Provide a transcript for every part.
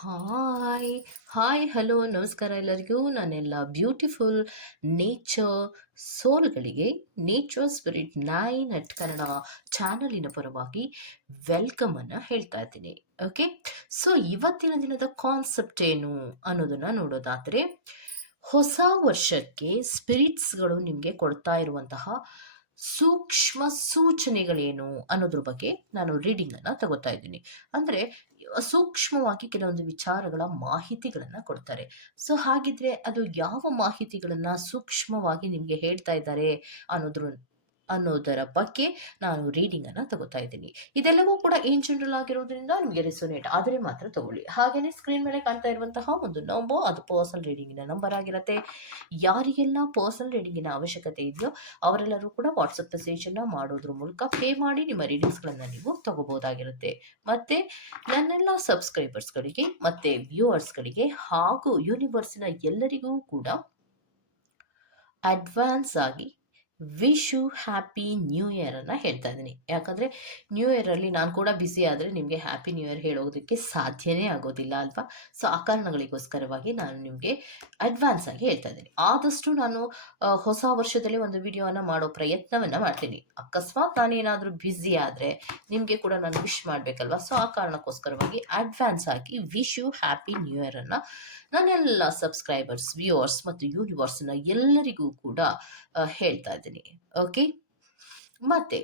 Hi hi hello ನಮಸ್ಕಾರ ಎಲ್ಲರಿಗೂ. ನಾನೆಲ್ಲ beautiful nature ಸೋಲ್ಗಳಿಗೆ nature spirit nine at Kannada ಚಾನಲಿನ ಪರವಾಗಿ ವೆಲ್ಕಮ್ ಅನ್ನು ಹೇಳ್ತಾ ಇದ್ದೀನಿ. ಓಕೆ ಸೊ ಇವತ್ತಿನ ದಿನದ ಕಾನ್ಸೆಪ್ಟ್ ಏನು ಅನ್ನೋದನ್ನ ನೋಡೋದಾದ್ರೆ, ಹೊಸ ವರ್ಷಕ್ಕೆ ಸ್ಪಿರಿಟ್ಸ್ಗಳು ನಿಮಗೆ ಕೊಡ್ತಾ ಇರುವಂತಹ ಸೂಕ್ಷ್ಮ ಸೂಚನೆಗಳೇನು ಅನ್ನೋದ್ರ ಬಗ್ಗೆ ನಾನು ರೀಡಿಂಗ್ ಅನ್ನ ತಗೋತಾ ಇದ್ದೀನಿ. ಅಂದ್ರೆ ಸೂಕ್ಷ್ಮವಾಗಿ ಕೆಲವೊಂದು ವಿಚಾರಗಳ ಮಾಹಿತಿಗಳನ್ನ ಕೊಡ್ತಾರೆ. ಸೊ ಹಾಗಿದ್ರೆ ಅದು ಯಾವ ಮಾಹಿತಿಗಳನ್ನ ಸೂಕ್ಷ್ಮವಾಗಿ ನಿಮ್ಗೆ ಹೇಳ್ತಾ ಇದ್ದಾರೆ ಅನ್ನೋದ್ರ ಅನ್ನೋದರ ಬಗ್ಗೆ ನಾನು ರೀಡಿಂಗ್ ಅನ್ನ ತಗೋತಾ ಇದ್ದೀನಿ. ಇದೆಲ್ಲವೂ ಕೂಡ ಇನ್ ಜನರಲ್ ಆಗಿರೋದ್ರಿಂದ ನಿಮಗೆ ರೆಸೋನೇಟ್ ಆದರೆ ಮಾತ್ರ ತಗೊಳ್ಳಿ. ಹಾಗೆಯೇ ಸ್ಕ್ರೀನ್ ಮೇಲೆ ಕಾಣ್ತಾ ಇರುವಂತಹ ಒಂದು ನಂಬರ್ ಅದು ಪರ್ಸನಲ್ ರೀಡಿಂಗಿನ ನಂಬರ್ ಆಗಿರುತ್ತೆ. ಯಾರಿಗೆಲ್ಲ ಪರ್ಸನಲ್ ರೀಡಿಂಗಿನ ಅವಶ್ಯಕತೆ ಇದೆಯೋ ಅವರೆಲ್ಲರೂ ಕೂಡ ವಾಟ್ಸಪ್ ಮೆಸೇಜ್ ಅನ್ನ ಮಾಡೋದ್ರ ಮೂಲಕ ಪೇ ಮಾಡಿ ನಿಮ್ಮ ರೀಡಿಂಗ್ಸ್ಗಳನ್ನ ನೀವು ತಗೋಬಹುದಾಗಿರುತ್ತೆ ಮತ್ತೆ ನನ್ನೆಲ್ಲ ಸಬ್ಸ್ಕ್ರೈಬರ್ಸ್ಗಳಿಗೆ ಮತ್ತೆ ವ್ಯೂವರ್ಸ್ಗಳಿಗೆ ಹಾಗೂ ಯೂನಿವರ್ಸಿನ ಎಲ್ಲರಿಗೂ ಕೂಡ ಅಡ್ವಾನ್ಸ್ ಆಗಿ wish you happy new year ಅನ್ನ ಹೇಳ್ತಾ ಇದ್ದೀನಿ. ಯಾಕಂದ್ರೆ ನ್ಯೂ ಇಯರ್ ಅಲ್ಲಿ ನಾನು ಕೂಡ ಬ್ಯುಸಿ ಆದ್ರೆ ನಿಮಗೆ ಹ್ಯಾಪಿ ನ್ಯೂ ಇಯರ್ ಹೇಳೋದಕ್ಕೆ ಸಾಧ್ಯನೇ ಆಗೋದಿಲ್ಲ ಅಲ್ವಾ? ಸೊ ಆ ಕಾರಣಗಳಿಗೋಸ್ಕರವಾಗಿ ನಾನು ನಿಮಗೆ ಅಡ್ವಾನ್ಸ್ ಆಗಿ ಹೇಳ್ತಾ ಇದ್ದೀನಿ. ಆದಷ್ಟು ನಾನು ಹೊಸ ವರ್ಷದಲ್ಲಿ ಒಂದು ವಿಡಿಯೋನ ಮಾಡೋ ಪ್ರಯತ್ನವನ್ನ ಮಾಡ್ತೀನಿ. ಅಕಸ್ಮಾತ್ ನಾನೇನಾದರೂ ಬ್ಯುಸಿ ಆದ್ರೆ ನಿಮಗೆ ಕೂಡ ನಾನು ವಿಶ್ ಮಾಡಬೇಕಲ್ವಾ? ಸೊ ಆ ಕಾರಣಕ್ಕೋಸ್ಕರವಾಗಿ ಅಡ್ವಾನ್ಸ್ ಆಗಿ wish you happy new year ಅನ್ನ ನನ್ನೆಲ್ಲ ಸಬ್ಸ್ಕ್ರೈಬರ್ಸ್ ವ್ಯೂವರ್ಸ್ ಮತ್ತು ಯೂನಿವರ್ಸ್ನ ಎಲ್ಲರಿಗೂ ಕೂಡ ಹೇಳ್ತಾ ಇದ್ದೀನಿ. ಓಕೆ ಮತ್ತೆ,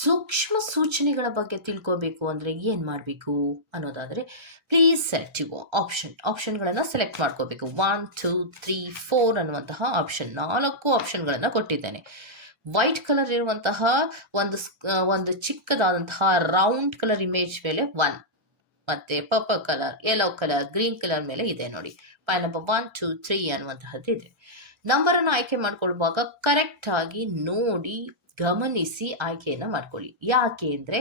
ಸೂಕ್ಷ್ಮ ಸೂಚನೆಗಳ ಬಗ್ಗೆ ತಿಳ್ಕೋಬೇಕು ಅಂದ್ರೆ ಏನ್ ಮಾಡಬೇಕು ಅನ್ನೋದಾದ್ರೆ ಪ್ಲೀಸ್ ಸೆಲೆಕ್ಟ್ ಯು ಆಪ್ಷನ್ ಆಪ್ಷನ್ಗಳನ್ನು ಸೆಲೆಕ್ಟ್ ಮಾಡ್ಕೋಬೇಕು. ಒನ್ ಟೂ ತ್ರೀ ಫೋರ್ ಅನ್ನುವಂತಹ ಆಪ್ಷನ್ ನಾಲ್ಕು ಆಪ್ಷನ್ಗಳನ್ನು ಕೊಟ್ಟಿದ್ದೇನೆ. ವೈಟ್ ಕಲರ್ ಇರುವಂತಹ ಒಂದು ಒಂದು ಚಿಕ್ಕದಾದಂತಹ ರೌಂಡ್ ಕಲರ್ ಇಮೇಜ್ ಮೇಲೆ ಒನ್ ಮತ್ತೆ purple colour yellow colour green colour ಮೇಲೆ ಇದೆ ನೋಡಿ. Pile number one two three ಅನ್ನುವಂತಹದ್ದು ಇದೆ ನಂಬರ್ ಅನ್ನು ಆಯ್ಕೆ ಮಾಡ್ಕೊಳ್ಳುವಾಗ ಕರೆಕ್ಟ್ ಆಗಿ ನೋಡಿ ಗಮನಿಸಿ ಆಯ್ಕೆಯನ್ನು ಮಾಡ್ಕೊಳ್ಳಿ. ಯಾಕೆ ಅಂದ್ರೆ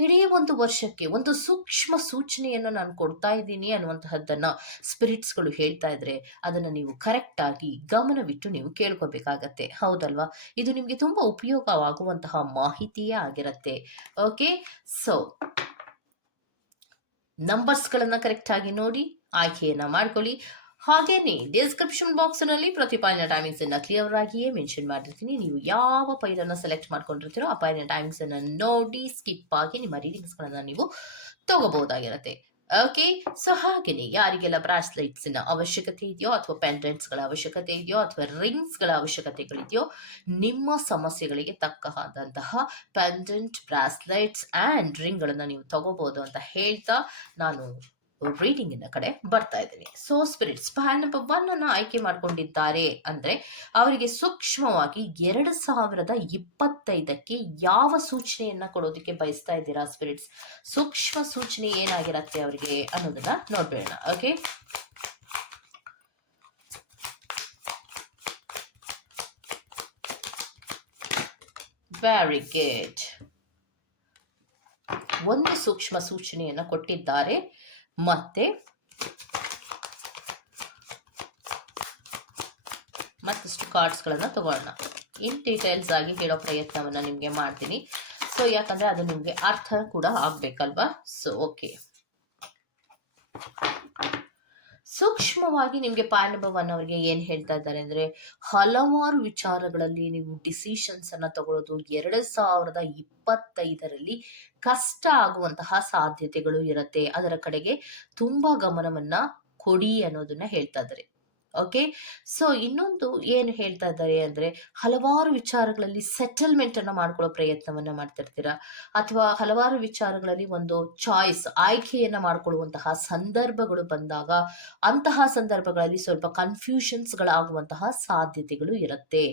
ಇಡೀ ಒಂದು ವರ್ಷಕ್ಕೆ ಒಂದು ಸೂಕ್ಷ್ಮ ಸೂಚನೆಯನ್ನು ನಾನು ಕೊಡ್ತಾ ಇದ್ದೀನಿ ಅನ್ನುವಂತಹದ್ದನ್ನ ಸ್ಪಿರಿಟ್ಸ್ಗಳು ಹೇಳ್ತಾ ಇದ್ರೆ ಅದನ್ನ ನೀವು ಕರೆಕ್ಟ್ ಆಗಿ ಗಮನವಿಟ್ಟು ನೀವು ಕೇಳ್ಕೋಬೇಕಾಗತ್ತೆ. ಹೌದಲ್ವಾ? ಇದು ನಿಮ್ಗೆ ತುಂಬಾ ಉಪಯೋಗವಾಗುವಂತಹ ಮಾಹಿತಿಯೇ ಆಗಿರತ್ತೆ. ಓಕೆ ಸೊ ಕರೆಕ್ಟ್ ಆಗಿ ನೋಡಿ, ಆಯ್ಕೆಯನ್ನ ಮಾಡ್ಕೊಳ್ಳಿ. ಹಾಗೇನೆ ಡಿಸ್ಕ್ರಿಪ್ಷನ್ ಬಾಕ್ಸ್ನಲ್ಲಿ ಪ್ರತಿ ಟೈಮಿಂಗ್ಸ್ ಅನ್ನ ಕ್ಲಿಯರ್ ಆಗಿಯೇ ಮೆನ್ಷನ್ ಮಾಡಿರ್ತೀನಿ. ನೀವು ಯಾವ ಪೈಲನ್ನ ಸೆಲೆಕ್ಟ್ ಮಾಡ್ಕೊಂಡಿರ್ತೀರೋ ಆ ಪೈರಿನ ಟೈಮಿಂಗ್ಸ್ ಅನ್ನ ನೋಡಿ ಸ್ಕಿಪ್ ಆಗಿ ನಿಮ್ಮ ರೀಡಿಂಗ್ಸ್ ಗಳನ್ನ ನೀವು ತಗೋಬಹುದಾಗಿರುತ್ತೆ. ಓಕೆ ಸೊ ಹಾಗೇನೆ ಯಾರಿಗೆಲ್ಲ ಬ್ರಾಸ್ಲೈಟ್ಸ್ ಅವಶ್ಯಕತೆ ಇದೆಯೋ ಅಥವಾ ಪೆಂಡೆಂಟ್ಸ್ಗಳ ಅವಶ್ಯಕತೆ ಇದೆಯೋ ಅಥವಾ ರಿಂಗ್ಸ್ಗಳ ಅವಶ್ಯಕತೆಗಳಿದೆಯೋ ನಿಮ್ಮ ಸಮಸ್ಯೆಗಳಿಗೆ ತಕ್ಕಂತಹ ಪೆಂಡೆಂಟ್ ಬ್ರಾಸ್ಲೈಟ್ಸ್ ಆ್ಯಂಡ್ ರಿಂಗ್ಗಳನ್ನು ನೀವು ತಗೋಬಹುದು ಅಂತ ಹೇಳ್ತಾ ನಾನು ರೀಡಿಂಗ್ ಇಂದ ಕಡೆ ಬರ್ತಾ ಇದ್ದೀನಿ. So spirits pile number one ಅನ್ನು ಆಯ್ಕೆ ಮಾಡ್ಕೊಂಡಿದ್ದಾರೆ ಅಂದ್ರೆ ಅವರಿಗೆ ಸೂಕ್ಷ್ಮವಾಗಿ ಎರಡು ಸಾವಿರದ ಇಪ್ಪತ್ತೈದಕ್ಕೆ ಯಾವ ಸೂಚನೆಯನ್ನ ಕೊಡೋದಕ್ಕೆ ಬಯಸ್ತಾ ಇದ್ದೀರಾ ಸ್ಪಿರಿಟ್ಸ್ ಸೂಕ್ಷ್ಮ ಸೂಚನೆ ಏನಾಗಿರತ್ತೆ ಅವರಿಗೆ ಅನ್ನೋದನ್ನ ನೋಡ್ಬೇಡೋಣ ಓಕೆ ವೆರಿ ಗುಡ್ ಒಂದು ಸೂಕ್ಷ್ಮ ಸೂಚನೆಯನ್ನ ಕೊಟ್ಟಿದ್ದಾರೆ. ಮತ್ತೆ ಮತ್ತಿಷ್ಟು ಕಾರ್ಡ್ಸ್ಗಳನ್ನು ತಗೊಳ್ಳೋಣ ಇನ್ ಡೀಟೇಲ್ಸ್ ಆಗಿ ಹೇಳೋ ಪ್ರಯತ್ನವನ್ನು ನಿಮಗೆ ಮಾಡ್ತೀನಿ. ಸೊ ಯಾಕಂದ್ರೆ ಅದು ನಿಮಗೆ ಅರ್ಥ ಕೂಡ ಆಗ್ಬೇಕಲ್ವಾ? ಸೊ ಓಕೆ ಸೂಕ್ಷ್ಮವಾಗಿ ನಿಮಗೆ ಪಾಂಡಭವನ್ ಅವರಿಗೆ ಏನ್ ಹೇಳ್ತಾ ಇದ್ದಾರೆ ಅಂದ್ರೆ ಹಲವಾರು ವಿಚಾರಗಳಲ್ಲಿ ನೀವು ಡಿಸಿಷನ್ಸ್ ಅನ್ನ ತಗೊಳ್ಳೋದು ಎರಡ್ ಸಾವಿರದ ಇಪ್ಪತ್ತೈದರಲ್ಲಿ ಕಷ್ಟ ಆಗುವಂತಹ ಸಾಧ್ಯತೆಗಳು ಇರತ್ತೆ. ಅದರ ಕಡೆಗೆ ತುಂಬಾ ಗಮನವನ್ನ ಕೊಡಿ ಅನ್ನೋದನ್ನ ಹೇಳ್ತಾ ಇದ್ದಾರೆ. ಓಕೆ ಸೊ ಇನ್ನೊಂದು ಏನು ಹೇಳ್ತಾ ಇದ್ದಾರೆ ಅಂದ್ರೆ, ಹಲವಾರು ವಿಚಾರಗಳಲ್ಲಿ ಸೆಟಲ್ಮೆಂಟ್ ಅನ್ನ ಮಾಡ್ಕೊಳ್ಳೋ ಪ್ರಯತ್ನವನ್ನ ಮಾಡ್ತಿರ್ತೀರಾ? ಅಥವಾ ಹಲವಾರು ವಿಚಾರಗಳಲ್ಲಿ ಒಂದು ಚಾಯ್ಸ್ ಆಯ್ಕೆಯನ್ನ ಮಾಡ್ಕೊಳ್ಳುವಂತಹ ಸಂದರ್ಭಗಳು ಬಂದಾಗ, ಅಂತಹ ಸಂದರ್ಭಗಳಲ್ಲಿ ಸ್ವಲ್ಪ ಕನ್ಫ್ಯೂಷನ್ಸ್ಗಳಾಗುವಂತಹ ಸಾಧ್ಯತೆಗಳು ಇರುತ್ತೆ.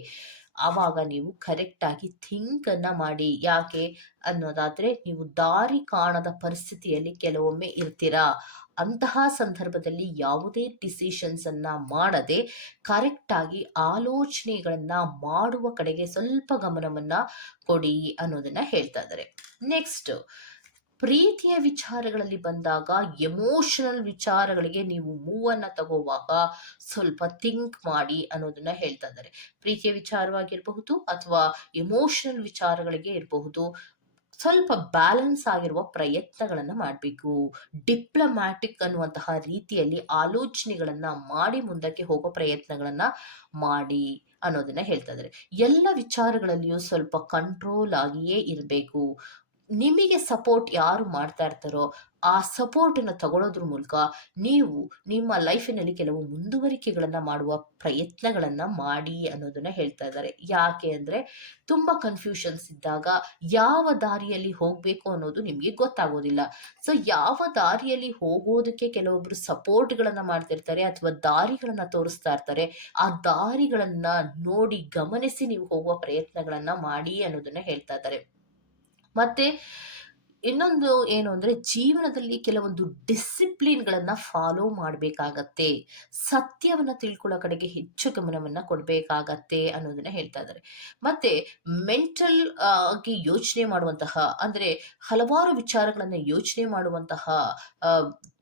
ಆವಾಗ ನೀವು ಕರೆಕ್ಟ್ ಆಗಿ ಥಿಂಕ್ ಅನ್ನ ಮಾಡಿ. ಯಾಕೆ ಅನ್ನೋದಾದ್ರೆ ನೀವು ದಾರಿ ಕಾಣದ ಪರಿಸ್ಥಿತಿಯಲ್ಲಿ ಕೆಲವೊಮ್ಮೆ ಇರ್ತೀರಾ? ಅಂತಹ ಸಂದರ್ಭದಲ್ಲಿ ಯಾವುದೇ ಡಿಸಿಷನ್ಸ್ ಅನ್ನ ಮಾಡದೆ ಕರೆಕ್ಟ್ ಆಗಿ ಆಲೋಚನೆಗಳನ್ನ ಮಾಡುವ ಕಡೆಗೆ ಸ್ವಲ್ಪ ಗಮನವನ್ನ ಕೊಡಿ ಅನ್ನೋದನ್ನ ಹೇಳ್ತಾ ಇದ್ದಾರೆ. ನೆಕ್ಸ್ಟ್ ಪ್ರೀತಿಯ ವಿಚಾರಗಳಲ್ಲಿ ಬಂದಾಗ ಎಮೋಷನಲ್ ವಿಚಾರಗಳಿಗೆ ನೀವು ಮೂವನ್ನ ತಗೋವಾಗ ಸ್ವಲ್ಪ ಥಿಂಕ್ ಮಾಡಿ ಅನ್ನೋದನ್ನ ಹೇಳ್ತಾ ಇದ್ದಾರೆ. ಪ್ರೀತಿಯ ವಿಚಾರವಾಗಿರಬಹುದು ಅಥವಾ ಎಮೋಷನಲ್ ವಿಚಾರಗಳಿಗೆ ಇರಬಹುದು, ಸ್ವಲ್ಪ ಬ್ಯಾಲೆನ್ಸ್ ಆಗಿರುವ ಪ್ರಯತ್ನಗಳನ್ನು ಮಾಡಬೇಕು. ಡಿಪ್ಲೊಮ್ಯಾಟಿಕ್ ಅನ್ನುವಂತಹ ರೀತಿಯಲ್ಲಿ ಆಲೋಚನೆಗಳನ್ನ ಮಾಡಿ ಮುಂದಕ್ಕೆ ಹೋಗೋ ಪ್ರಯತ್ನಗಳನ್ನ ಮಾಡಿ ಅನ್ನೋದನ್ನ ಹೇಳ್ತಾ ಇದ್ದಾರೆ. ಎಲ್ಲ ವಿಚಾರಗಳಲ್ಲಿಯೂ ಸ್ವಲ್ಪ ಕಂಟ್ರೋಲ್ ಆಗಿಯೇ ಇರಬೇಕು. ನಿಮಗೆ ಸಪೋರ್ಟ್ ಯಾರು ಮಾಡ್ತಾ ಇರ್ತಾರೋ ಆ ಸಪೋರ್ಟನ್ನು ತಗೊಳ್ಳೋದ್ರ ಮೂಲಕ ನೀವು ನಿಮ್ಮ ಲೈಫಿನಲ್ಲಿ ಕೆಲವು ಮುಂದುವರಿಕೆಗಳನ್ನು ಮಾಡುವ ಪ್ರಯತ್ನಗಳನ್ನು ಮಾಡಿ ಅನ್ನೋದನ್ನ ಹೇಳ್ತಾ ಇದ್ದಾರೆ. ಯಾಕೆ ಅಂದರೆ ತುಂಬ ಕನ್ಫ್ಯೂಷನ್ಸ್ ಇದ್ದಾಗ ಯಾವ ದಾರಿಯಲ್ಲಿ ಹೋಗಬೇಕು ಅನ್ನೋದು ನಿಮಗೆ ಗೊತ್ತಾಗೋದಿಲ್ಲ. ಸೊ ಯಾವ ದಾರಿಯಲ್ಲಿ ಹೋಗೋದಕ್ಕೆ ಕೆಲವೊಬ್ಬರು ಸಪೋರ್ಟ್ಗಳನ್ನು ಮಾಡ್ತಿರ್ತಾರೆ ಅಥವಾ ದಾರಿಗಳನ್ನು ತೋರಿಸ್ತಾ ಇರ್ತಾರೆ ಆ ದಾರಿಗಳನ್ನು ನೋಡಿ ಗಮನಿಸಿ ನೀವು ಹೋಗುವ ಪ್ರಯತ್ನಗಳನ್ನು ಮಾಡಿ ಅನ್ನೋದನ್ನ ಹೇಳ್ತಾ ಇದ್ದಾರೆ. ಮತ್ತೆ ಇನ್ನೊಂದು ಏನು ಅಂದರೆ ಜೀವನದಲ್ಲಿ ಕೆಲವೊಂದು ಡಿಸಿಪ್ಲಿನ್ಗಳನ್ನು ಫಾಲೋ ಮಾಡಬೇಕಾಗತ್ತೆ. ಸತ್ಯವನ್ನ ತಿಳ್ಕೊಳ್ಳೋ ಕಡೆಗೆ ಹೆಚ್ಚು ಗಮನವನ್ನ ಕೊಡಬೇಕಾಗತ್ತೆ ಅನ್ನೋದನ್ನ ಹೇಳ್ತಾ ಇದ್ದಾರೆ. ಮತ್ತೆ ಮೆಂಟಲ್ ಆಗಿ ಯೋಚನೆ ಮಾಡುವಂತಹ, ಅಂದರೆ ಹಲವಾರು ವಿಚಾರಗಳನ್ನು ಯೋಚನೆ ಮಾಡುವಂತಹ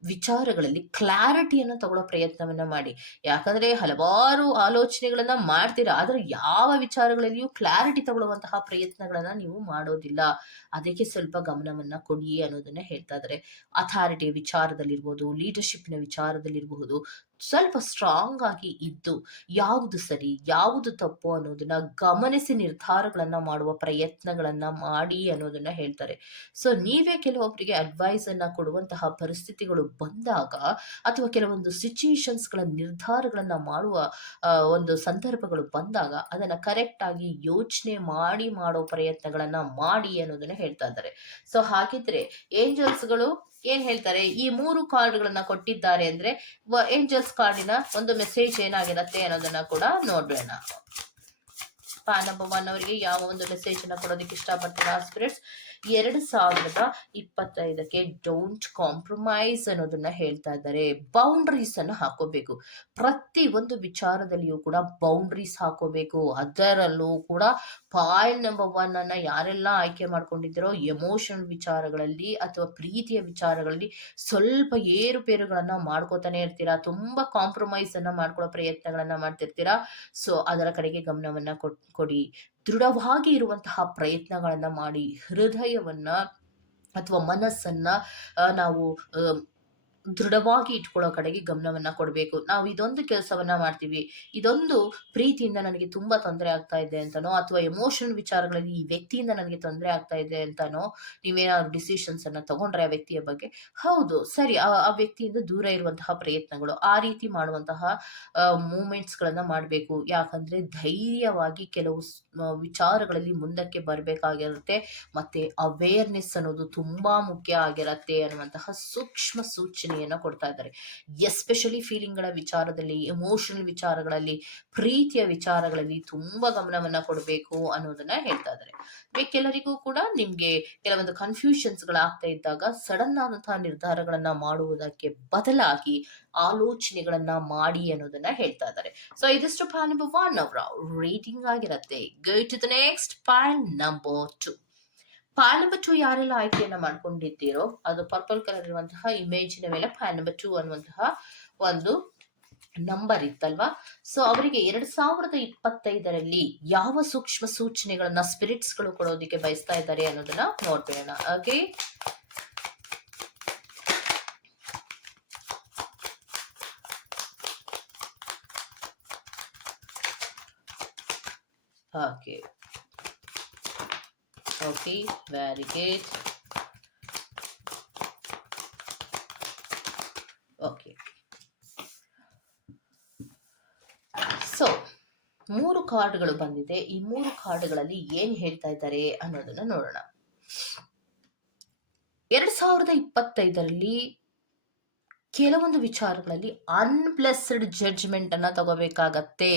ವಿಚಾರಗಳಲ್ಲಿ ಕ್ಲಾರಿಟಿಯನ್ನು ತಗೊಳ್ಳೋ ಪ್ರಯತ್ನವನ್ನ ಮಾಡಿ. ಯಾಕಂದ್ರೆ ಹಲವಾರು ಆಲೋಚನೆಗಳನ್ನ ಮಾಡ್ತೀರಾ, ಆದರೆ ಯಾವ ವಿಚಾರಗಳಲ್ಲಿಯೂ ಕ್ಲಾರಿಟಿ ತಗೊಳ್ಳುವಂತಹ ಪ್ರಯತ್ನಗಳನ್ನ ನೀವು ಮಾಡೋದಿಲ್ಲ. ಅದಕ್ಕೆ ಸ್ವಲ್ಪ ಗಮನವನ್ನ ಕೊಡಿ ಅನ್ನೋದನ್ನ ಹೇಳ್ತಾ ಇದ್ದಾರೆ ಅಥಾರಿಟಿ ವಿಚಾರದಲ್ಲಿರ್ಬೋದು ಲೀಡರ್ಶಿಪ್ನ ವಿಚಾರದಲ್ಲಿರಬಹುದು ಸ್ವಲ್ಪ ಸ್ಟ್ರಾಂಗ್ ಆಗಿ ಇದ್ದು ಯಾವುದು ಸರಿ, ಯಾವುದು ತಪ್ಪು ಅನ್ನೋದನ್ನ ಗಮನಿಸಿ ನಿರ್ಧಾರಗಳನ್ನ ಮಾಡುವ ಪ್ರಯತ್ನಗಳನ್ನ ಮಾಡಿ ಅನ್ನೋದನ್ನ ಹೇಳ್ತಾರೆ. ಸೊ ನೀವೇ ಕೆಲವೊಬ್ಬರಿಗೆ ಅಡ್ವೈಸ್ ಅನ್ನ ಕೊಡುವಂತಹ ಪರಿಸ್ಥಿತಿಗಳು ಬಂದಾಗ ಅಥವಾ ಕೆಲವೊಂದು ಸಿಚುಯೇಷನ್ಸ್ಗಳ ನಿರ್ಧಾರಗಳನ್ನ ಮಾಡುವ ಒಂದು ಸಂದರ್ಭಗಳು ಬಂದಾಗ ಅದನ್ನ ಕರೆಕ್ಟ್ ಆಗಿ ಯೋಚನೆ ಮಾಡಿ ಮಾಡೋ ಪ್ರಯತ್ನಗಳನ್ನ ಮಾಡಿ ಅನ್ನೋದನ್ನ ಹೇಳ್ತಾ ಇದ್ದಾರೆ. ಸೊ ಹಾಗಿದ್ರೆ ಏಂಜಲ್ಸ್ಗಳು ಏನ್ ಹೇಳ್ತಾರೆ? ಈ ಮೂರು ಕಾರ್ಡ್ಗಳನ್ನ ಕೊಟ್ಟಿದ್ದಾರೆ ಅಂದ್ರೆ ಏಂಜಲ್ಸ್ ಕಾರ್ಡಿನ ಒಂದು ಮೆಸೇಜ್ ಏನಾಗಿರತ್ತೆ ಅನ್ನೋದನ್ನ ಕೂಡ ನೋಡೋಣ ನಂಬರ್ ಒನ್ ಅವರಿಗೆ ಯಾವ ಒಂದು ಮೆಸೇಜ್ ಅನ್ನ ಕೊಡೋದಕ್ಕೆ ಇಷ್ಟಪಡ್ತೀರಾ ಸ್ಪಿರಿಟ್ಸ್ ಎರಡು ಸಾವಿರದ ಇಪ್ಪತ್ತೈದಕ್ಕೆ ಡೋಂಟ್ ಕಾಂಪ್ರಮೈಸ್ ಅನ್ನೋದನ್ನ ಹೇಳ್ತಾ ಇದ್ದಾರೆ. ಬೌಂಡ್ರೀಸ್ ಅನ್ನು ಹಾಕೋಬೇಕು. ಪ್ರತಿ ಒಂದು ವಿಚಾರದಲ್ಲಿಯೂ ಕೂಡ ಬೌಂಡ್ರೀಸ್ ಹಾಕೋಬೇಕು. ಅದರಲ್ಲೂ ಕೂಡ ಪಾಯಿಲ್ ನಂಬರ್ ಒನ್ ಅನ್ನ ಯಾರೆಲ್ಲ ಆಯ್ಕೆ ಮಾಡ್ಕೊಂಡಿದ್ದೀರೋ ಎಮೋಷನ್ ವಿಚಾರಗಳಲ್ಲಿ ಅಥವಾ ಪ್ರೀತಿಯ ವಿಚಾರಗಳಲ್ಲಿ ಸ್ವಲ್ಪ ಏರುಪೇರುಗಳನ್ನ ಮಾಡ್ಕೋತಾನೆ ಇರ್ತೀರಾ? ತುಂಬಾ ಕಾಂಪ್ರಮೈಸ್ ಅನ್ನ ಮಾಡ್ಕೊಳ್ಳೋ ಪ್ರಯತ್ನಗಳನ್ನ ಮಾಡ್ತಿರ್ತೀರಾ? ಸೊ ಅದರ ಕಡೆಗೆ ಗಮನವನ್ನ ಕೊಡಿ. ದೃಢವಾಗಿ ಇರುವಂತಹ ಪ್ರಯತ್ನಗಳನ್ನು ಮಾಡಿ ಹೃದಯವನ್ನ ಅಥವಾ ಮನಸ್ಸನ್ನ ನಾವು ದೃಢವಾಗಿ ಇಟ್ಕೊಳ್ಳೋ ಕಡೆಗೆ ಗಮನವನ್ನ ಕೊಡಬೇಕು. ನಾವು ಇದೊಂದು ಕೆಲಸವನ್ನ ಮಾಡ್ತೀವಿ. ಇದೊಂದು ಪ್ರೀತಿಯಿಂದ ನನಗೆ ತುಂಬಾ ತೊಂದರೆ ಆಗ್ತಾ ಇದೆ ಅಂತನೋ, ಅಥವಾ ಎಮೋಷನ್ ವಿಚಾರಗಳಲ್ಲಿ ಈ ವ್ಯಕ್ತಿಯಿಂದ ನನಗೆ ತೊಂದರೆ ಆಗ್ತಾ ಇದೆ ಅಂತನೋ, ನೀವೇನಾದ್ರು ಡಿಸಿಷನ್ಸ್ ಅನ್ನ ತಗೊಂಡ್ರೆ ಆ ವ್ಯಕ್ತಿಯ ಬಗ್ಗೆ. ಹೌದು, ಸರಿ, ಆ ವ್ಯಕ್ತಿಯಿಂದ ದೂರ ಇರುವಂತಹ ಪ್ರಯತ್ನಗಳು, ಆ ರೀತಿ ಮಾಡುವಂತಹ ಮೂಮೆಂಟ್ಸ್ ಗಳನ್ನ ಮಾಡಬೇಕು. ಯಾಕಂದ್ರೆ ಧೈರ್ಯವಾಗಿ ಕೆಲವು ವಿಚಾರಗಳಲ್ಲಿ ಮುಂದಕ್ಕೆ ಬರಬೇಕಾಗಿರುತ್ತೆ. ಮತ್ತೆ ಅವೇರ್ನೆಸ್ ಅನ್ನೋದು ತುಂಬಾ ಮುಖ್ಯ ಆಗಿರತ್ತೆ ಅನ್ನುವಂತಹ ಸೂಕ್ಷ್ಮ ಸೂಚನೆಯನ್ನ ಕೊಡ್ತಾ ಇದ್ದಾರೆ. ಎಸ್ಪೆಷಲಿ ಫೀಲಿಂಗ್ಗಳ ವಿಚಾರದಲ್ಲಿ ಎಮೋಷನಲ್ ವಿಚಾರಗಳಲ್ಲಿ, ಪ್ರೀತಿಯ ವಿಚಾರಗಳಲ್ಲಿ ತುಂಬಾ ಗಮನವನ್ನ ಕೊಡಬೇಕು ಅನ್ನೋದನ್ನ ಹೇಳ್ತಾ ಇದ್ದಾರೆ. ಕೆಲರಿಗೂ ಕೂಡ ನಿಮ್ಗೆ ಕೆಲವೊಂದು ಕನ್ಫ್ಯೂಷನ್ಸ್ ಗಳಾಗ್ತಾ ಇದ್ದಾಗ ಸಡನ್ ಆದಂತಹ ನಿರ್ಧಾರಗಳನ್ನ ಮಾಡುವುದಕ್ಕೆ ಬದಲಾಗಿ ಆಲೋಚನೆಗಳನ್ನ ಮಾಡಿ ಅನ್ನೋದನ್ನ ಹೇಳ್ತಾ ಇದ್ದಾರೆ. ಸೊ ಇದಿಷ್ಟು ಪ್ಯಾನ್ ನಂಬರ್ ಒನ್ ಅವರ ರೇಟಿಂಗ್ ಆಗಿರುತ್ತೆ. Go to the next pile number two pile number two ಯಾರೆಲ್ಲ ಆಯ್ಕೆಯನ್ನ ಮಾಡ್ಕೊಂಡಿದ್ದೀರೋ, ಅದು ಪರ್ಪಲ್ ಕಲರ್ ಇರುವಂತಹ ಇಮೇಜಿನ ಮೇಲೆ ಪಾಲ್ ನಂಬರ್ ಟೂ ಅನ್ನುವಂತಹ ಒಂದು ನಂಬರ್ ಇತ್ತಲ್ವಾ? ಸೊ ಅವರಿಗೆ ಎರಡ್ ಸಾವಿರದ ಇಪ್ಪತ್ತೈದರಲ್ಲಿ ಯಾವ ಸೂಕ್ಷ್ಮ ಸೂಚನೆಗಳನ್ನ ಸ್ಪಿರಿಟ್ಸ್ಗಳು ಕೊಡೋದಕ್ಕೆ ಬಯಸ್ತಾ ಇದ್ದಾರೆ ಅನ್ನೋದನ್ನ ನೋಡ್ಬಿಡೋಣ. Okay okay okay very good. Okay so ಮೂರು ಕಾರ್ಡ್ಗಳು ಬಂದಿದೆ. ಈ ಮೂರು ಕಾರ್ಡ್ಗಳಲ್ಲಿ ಏನ್ ಹೇಳ್ತಾ ಇದ್ದಾರೆ ಅನ್ನೋದನ್ನ ನೋಡೋಣ. ಎರಡ್ ಸಾವಿರದ ಇಪ್ಪತ್ತೈದರಲ್ಲಿ ಕೆಲವೊಂದು ವಿಚಾರಗಳಲ್ಲಿ ಅನ್ಬ್ಲೆಸ್ಡ್ ಜಡ್ಜ್ಮೆಂಟ್ ಅನ್ನ ತಗೋಬೇಕಾಗತ್ತೆ.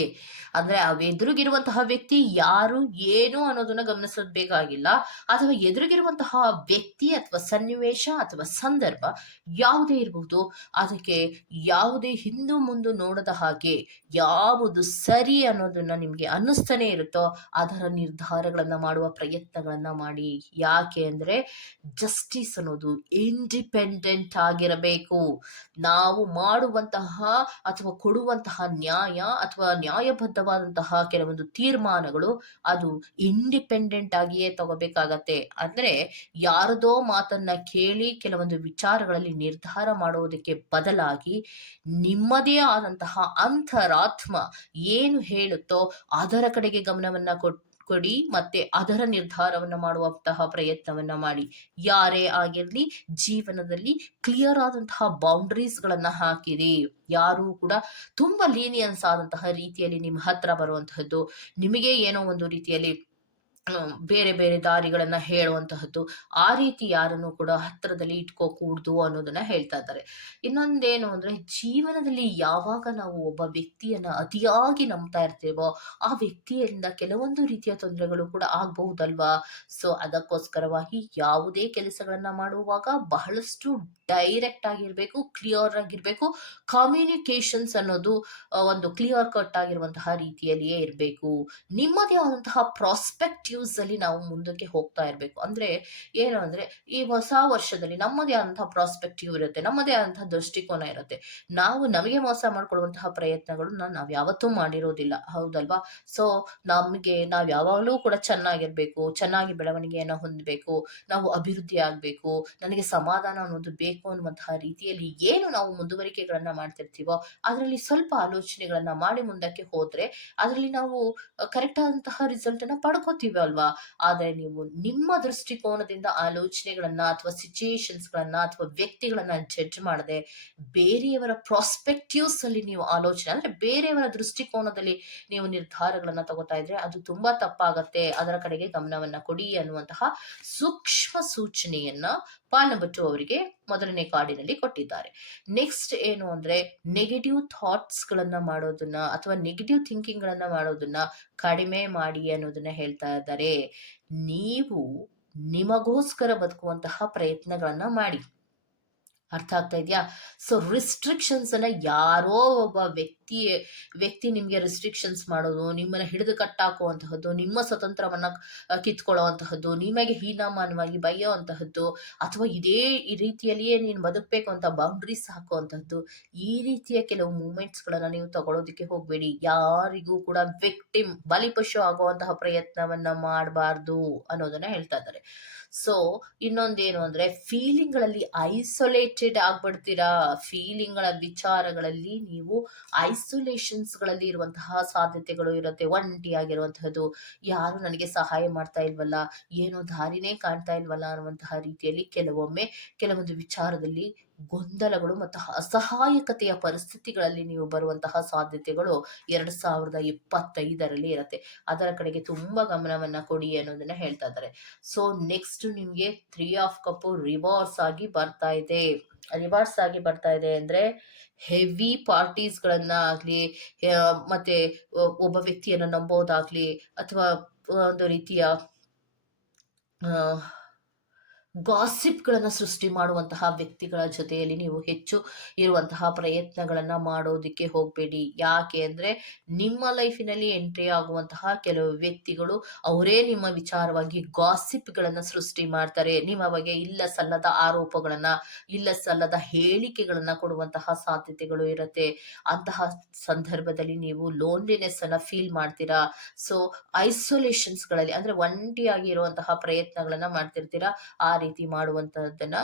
ಅಂದ್ರೆ ಆ ಎದುರಿಗಿರುವಂತಹ ವ್ಯಕ್ತಿ ಯಾರು, ಏನು ಅನ್ನೋದನ್ನ ಗಮನಿಸಬೇಕಾಗಿಲ್ಲ ಅಥವಾ ಎದುರಿಗಿರುವಂತಹ ವ್ಯಕ್ತಿ ಅಥವಾ ಸನ್ನಿವೇಶ ಅಥವಾ ಸಂದರ್ಭ ಯಾವುದೇ ಇರಬಹುದು ಅದಕ್ಕೆ ಯಾವುದೇ ಹಿಂದು ಮುಂದು ನೋಡದ ಹಾಗೆ ಯಾವುದು ಸರಿ ಅನ್ನೋದನ್ನ ನಿಮ್ಗೆ ಅನ್ನಿಸ್ತಾನೆ ಇರುತ್ತೋ ಅದರ ನಿರ್ಧಾರಗಳನ್ನ ಮಾಡುವ ಪ್ರಯತ್ನಗಳನ್ನ ಮಾಡಿ. ಯಾಕೆ ಅಂದ್ರೆ ಜಸ್ಟಿಸ್ ಅನ್ನೋದು ಇಂಡಿಪೆಂಡೆಂಟ್ ಆಗಿರಬೇಕು. ನಾವು ಮಾಡುವಂತಹ ಅಥವಾ ಕೊಡುವಂತಹ ನ್ಯಾಯ ಅಥವಾ ನ್ಯಾಯಬದ್ಧವಾದಂತಹ ಕೆಲವೊಂದು ತೀರ್ಮಾನಗಳು ಅದು ಇಂಡಿಪೆಂಡೆಂಟ್ ಆಗಿಯೇ ತಗೋಬೇಕಾಗತ್ತೆ. ಅಂದ್ರೆ ಯಾರದೋ ಮಾತನ್ನ ಕೇಳಿ ಕೆಲವೊಂದು ವಿಚಾರಗಳಲ್ಲಿ ನಿರ್ಧಾರ ಮಾಡುವುದಕ್ಕೆ ಬದಲಾಗಿ ನಿಮ್ಮದೇ ಆದಂತಹ ಅಂತರಾತ್ಮ ಏನು ಹೇಳುತ್ತೋ ಅದರ ಕಡೆಗೆ ಗಮನವನ್ನ ಕೊಟ್ಟು ಕೊಡಿ ಮತ್ತೆ ಅದರ ನಿರ್ಧಾರವನ್ನು ಮಾಡುವಂತಹ ಪ್ರಯತ್ನವನ್ನ ಮಾಡಿ. ಯಾರೇ ಆಗಿರ್ಲಿ, ಜೀವನದಲ್ಲಿ ಕ್ಲಿಯರ್ ಆದಂತಹ ಬೌಂಡ್ರೀಸ್ ಗಳನ್ನ ಹಾಕಿರಿ. ಯಾರು ಕೂಡ ತುಂಬಾ ಲೀನಿಯನ್ಸ್ ಆದಂತಹ ರೀತಿಯಲ್ಲಿ ನಿಮ್ಮ ಹತ್ರ ಬರುವಂತಹದ್ದು. ನಿಮಗೆ ಏನೋ ಒಂದು ರೀತಿಯಲ್ಲಿ ಬೇರೆ ಬೇರೆ ದಾರಿಗಳನ್ನ ಹೇಳುವಂತಹದ್ದು, ಆ ರೀತಿ ಯಾರನ್ನು ಕೂಡ ಹತ್ತಿರದಲ್ಲಿ ಇಟ್ಕೋಕೂಡ್ದು ಅನ್ನೋದನ್ನ ಹೇಳ್ತಾ ಇದ್ದಾರೆ. ಇನ್ನೊಂದೇನು ಅಂದ್ರೆ, ಜೀವನದಲ್ಲಿ ಯಾವಾಗ ನಾವು ಒಬ್ಬ ವ್ಯಕ್ತಿಯನ್ನ ಅತಿಯಾಗಿ ನಂಬ್ತಾ ಇರ್ತೀವೋ, ಆ ವ್ಯಕ್ತಿಯಿಂದ ಕೆಲವೊಂದು ರೀತಿಯ ತೊಂದರೆಗಳು ಕೂಡ ಆಗ್ಬಹುದಲ್ವಾ? ಸೊ ಅದಕ್ಕೋಸ್ಕರವಾಗಿ ಯಾವುದೇ ಕೆಲಸಗಳನ್ನ ಮಾಡುವಾಗ ಬಹಳಷ್ಟು ಡೈರೆಕ್ಟ್ ಆಗಿರ್ಬೇಕು, ಕ್ಲಿಯರ್ ಆಗಿರ್ಬೇಕು. ಕಮ್ಯುನಿಕೇಶನ್ಸ್ ಅನ್ನೋದು ಒಂದು ಕ್ಲಿಯರ್ ಕಟ್ ಆಗಿರುವಂತಹ ರೀತಿಯಲ್ಲಿಯೇ ಇರಬೇಕು. ನಿಮ್ಮದೇ ಆದಂತಹ ಪ್ರಾಸ್ಪೆಕ್ಟಿವ್ಸ್ ಅಲ್ಲಿ ನಾವು ಮುಂದಕ್ಕೆ ಹೋಗ್ತಾ ಇರಬೇಕು. ಅಂದ್ರೆ ಏನು ಅಂದ್ರೆ, ಈ ಹೊಸ ವರ್ಷದಲ್ಲಿ ನಮ್ಮದೇ ಆದಂತಹ ಪ್ರಾಸ್ಪೆಕ್ಟಿವ್ ಇರುತ್ತೆ, ನಮ್ಮದೇ ಆದಂತಹ ದೃಷ್ಟಿಕೋನ ಇರುತ್ತೆ. ನಾವು ನಮಗೆ ಮೋಸ ಮಾಡ್ಕೊಳ್ಳುವಂತಹ ಪ್ರಯತ್ನಗಳನ್ನ ನಾವು ಯಾವತ್ತೂ ಮಾಡಿರೋದಿಲ್ಲ. ಹೌದಲ್ವಾ? ಸೊ ನಮಗೆ ನಾವು ಯಾವಾಗಲೂ ಕೂಡ ಚೆನ್ನಾಗಿರ್ಬೇಕು, ಚೆನ್ನಾಗಿ ಬೆಳವಣಿಗೆಯನ್ನು ಹೊಂದಬೇಕು, ನಾವು ಅಭಿವೃದ್ಧಿ ಆಗಬೇಕು, ನನಗೆ ಸಮಾಧಾನ ಅನ್ನೋದು ಬೇಕು ಅನ್ನುವಂತಹ ರೀತಿಯಲ್ಲಿ ಏನು ನಾವು ಮುಂದುವರಿಕೆಗಳನ್ನ ಮಾಡ್ತಿರ್ತೀವೋ, ಅದರಲ್ಲಿ ಸ್ವಲ್ಪ ಆಲೋಚನೆಗಳನ್ನ ಮಾಡಿ ಮುಂದಕ್ಕೆ ಹೋದ್ರೆ ಅದರಲ್ಲಿ ನಾವು ಕರೆಕ್ಟ್ ಆದಂತಹ ರಿಸಲ್ಟ್ ಅನ್ನ ಪಡ್ಕೋತೀವಿ ಅಲ್ವಾ? ಆದ್ರೆ ನೀವು ನಿಮ್ಮ ದೃಷ್ಟಿಕೋನದಿಂದ ಆಲೋಚನೆಗಳನ್ನ ಅಥವಾ ಸಿಚುಯೇಷನ್ಸ್ ಗಳನ್ನ ಅಥವಾ ವ್ಯಕ್ತಿಗಳನ್ನ ಜಡ್ಜ್ ಮಾಡದೆ ಬೇರೆಯವರ ಪ್ರಾಸ್ಪೆಕ್ಟಿವ್ಸ್ ಅಲ್ಲಿ ನೀವು ಆಲೋಚನೆ, ಅಂದ್ರೆ ಬೇರೆಯವರ ದೃಷ್ಟಿಕೋನದಲ್ಲಿ ನೀವು ನಿರ್ಧಾರಗಳನ್ನ ತಗೋತಾ ಇದ್ರೆ ಅದು ತುಂಬಾ ತಪ್ಪಾಗತ್ತೆ. ಅದರ ಕಡೆಗೆ ಗಮನವನ್ನ ಕೊಡಿ ಅನ್ನುವಂತಹ ಸೂಕ್ಷ್ಮ ಸೂಚನೆಯನ್ನ ಪಾನಬಟ್ಟು ಅವರಿಗೆ ಮೊದಲನೇ ಕಾರ್ಡಿನಲ್ಲಿ ಕೊಟ್ಟಿದ್ದಾರೆ. ನೆಕ್ಸ್ಟ್ ಏನು ಅಂದ್ರೆ ನೆಗೆಟಿವ್ ಥಾಟ್ಸ್ ಗಳನ್ನ ಮಾಡೋದನ್ನ ಅಥವಾ ನೆಗೆಟಿವ್ ಥಿಂಕಿಂಗ್ ಗಳನ್ನ ಮಾಡೋದನ್ನ ಕಡಿಮೆ ಮಾಡಿ ಅನ್ನೋದನ್ನ ಹೇಳ್ತಾ ಇದ್ದಾರೆ. ನೀವು ನಿಮಗೋಸ್ಕರ ಬದುಕುವಂತಹ ಪ್ರಯತ್ನಗಳನ್ನ ಮಾಡಿ. ಅರ್ಥ ಆಗ್ತಾ ಇದೆಯಾ? ಸೊ ರಿಸ್ಟ್ರಿಕ್ಷನ್ಸ್ ಅನ್ನ ಯಾರೋ ಒಬ್ಬ ವ್ಯಕ್ತಿ ವ್ಯಕ್ತಿ ನಿಮ್ಗೆ ರಿಸ್ಟ್ರಿಕ್ಷನ್ಸ್ ಮಾಡೋದು, ನಿಮ್ಮನ್ನ ಹಿಡಿದು ಕಟ್ಟಾಕುವಂತಹದ್ದು, ನಿಮ್ಮ ಸ್ವತಂತ್ರವನ್ನ ಕಿತ್ಕೊಳ್ಳುವಂತಹದ್ದು, ನಿಮಗೆ ಹೀನಾಮಾನವಾಗಿ ಬೈಯುವಂತಹದ್ದು ಅಥವಾ ಇದೇ ಈ ರೀತಿಯಲ್ಲಿಯೇ ನೀನು ಬದುಕಬೇಕು ಅಂತ ಬೌಂಡ್ರೀಸ್ ಹಾಕುವಂತಹದ್ದು, ಈ ರೀತಿಯ ಕೆಲವು ಮೂಮೆಂಟ್ಸ್ ಗಳನ್ನ ನೀವು ತಗೊಳ್ಳೋದಕ್ಕೆ ಹೋಗ್ಬೇಡಿ. ಯಾರಿಗೂ ಕೂಡ ವಿಕ್ಟಿಮ್ ಬಲಿಪಶು ಆಗುವಂತಹ ಪ್ರಯತ್ನವನ್ನ ಮಾಡಬಾರ್ದು ಅನ್ನೋದನ್ನ ಹೇಳ್ತಾ ಇದ್ದಾರೆ. ಸೊ ಇನ್ನೊಂದೇನು ಅಂದ್ರೆ ಫೀಲಿಂಗ್ಗಳಲ್ಲಿ ಐಸೋಲೇಟೆಡ್ ಆಗ್ಬಿಡ್ತೀರಾ? ಫೀಲಿಂಗ್ಗಳ ವಿಚಾರಗಳಲ್ಲಿ ನೀವು ಐಸೋಲೇಷನ್ಸ್ಗಳಲ್ಲಿ ಇರುವಂತಹ ಸಾಧ್ಯತೆಗಳು ಇರುತ್ತೆ, ಒಂಟಿಯಾಗಿರುವಂತಹದ್ದು. ಯಾರು ನನಗೆ ಸಹಾಯ ಮಾಡ್ತಾ ಇಲ್ವಲ್ಲ, ಏನು ದಾರಿನೇ ಕಾಣ್ತಾ ಇಲ್ವಲ್ಲ ಅನ್ನುವಂತಹ ರೀತಿಯಲ್ಲಿ ಕೆಲವೊಮ್ಮೆ ಕೆಲವೊಂದು ವಿಚಾರದಲ್ಲಿ ಗೊಂದಲಗಳು ಮತ್ತು ಅಸಹಾಯಕತೆಯ ಪರಿಸ್ಥಿತಿಗಳಲ್ಲಿ ನೀವು ಬರುವಂತಹ ಸಾಧ್ಯತೆಗಳು ಎರಡ್ ಸಾವಿರದ ಇಪ್ಪತ್ತೈದರಲ್ಲಿ ಇರುತ್ತೆ. ಅದರ ಕಡೆಗೆ ತುಂಬಾ ಗಮನವನ್ನ ಕೊಡಿ ಅನ್ನೋದನ್ನ ಹೇಳ್ತಾ ಇದ್ದಾರೆ. ಸೊ ನೆಕ್ಸ್ಟ್ ನಿಮ್ಗೆ ತ್ರೀ ಆಫ್ ಕಪ್ ರಿವರ್ಸ್ ಆಗಿ ಬರ್ತಾ ಇದೆ. ರಿವರ್ಸ್ ಆಗಿ ಬರ್ತಾ ಇದೆ ಅಂದ್ರೆ ಹೆವಿ ಪಾರ್ಟೀಸ್ಗಳನ್ನ ಆಗಲಿ ಮತ್ತೆ ಒಬ್ಬ ವ್ಯಕ್ತಿಯನ್ನು ನಂಬೋದಾಗ್ಲಿ ಅಥವಾ ಒಂದು ರೀತಿಯ ಗಾಸಿಪ್ಗಳನ್ನ ಸೃಷ್ಟಿ ಮಾಡುವಂತಹ ವ್ಯಕ್ತಿಗಳ ಜೊತೆಯಲ್ಲಿ ನೀವು ಹೆಚ್ಚು ಇರುವಂತಹ ಪ್ರಯತ್ನಗಳನ್ನ ಮಾಡೋದಕ್ಕೆ ಹೋಗಬೇಡಿ. ಯಾಕೆ ಅಂದ್ರೆ ನಿಮ್ಮ ಲೈಫಿನಲ್ಲಿ ಎಂಟ್ರಿ ಆಗುವಂತಹ ಕೆಲವು ವ್ಯಕ್ತಿಗಳು ಅವರೇ ನಿಮ್ಮ ವಿಚಾರವಾಗಿ ಗಾಸಿಪ್ಗಳನ್ನ ಸೃಷ್ಟಿ ಮಾಡ್ತಾರೆ. ನಿಮ್ಮ ಬಗ್ಗೆ ಇಲ್ಲ ಸಲ್ಲದ ಆರೋಪಗಳನ್ನ, ಇಲ್ಲ ಸಲ್ಲದ ಹೇಳಿಕೆಗಳನ್ನ ಕೊಡುವಂತಹ ಸಾಧ್ಯತೆಗಳು ಇರುತ್ತೆ. ಅಂತಹ ಸಂದರ್ಭದಲ್ಲಿ ನೀವು ಲೋನ್ಲಿನೆಸ್ ಅನ್ನ ಫೀಲ್ ಮಾಡ್ತೀರಾ? ಸೊ ಐಸೋಲೇಷನ್ಸ್ಗಳಲ್ಲಿ ಅಂದ್ರೆ ಒಂಟಿಯಾಗಿ ಇರುವಂತಹ ಪ್ರಯತ್ನಗಳನ್ನ ಮಾಡ್ತಿರ್ತೀರಾ? ಆ ರೀತಿ ಮಾಡುವಂತಹದ್ದನ್ನ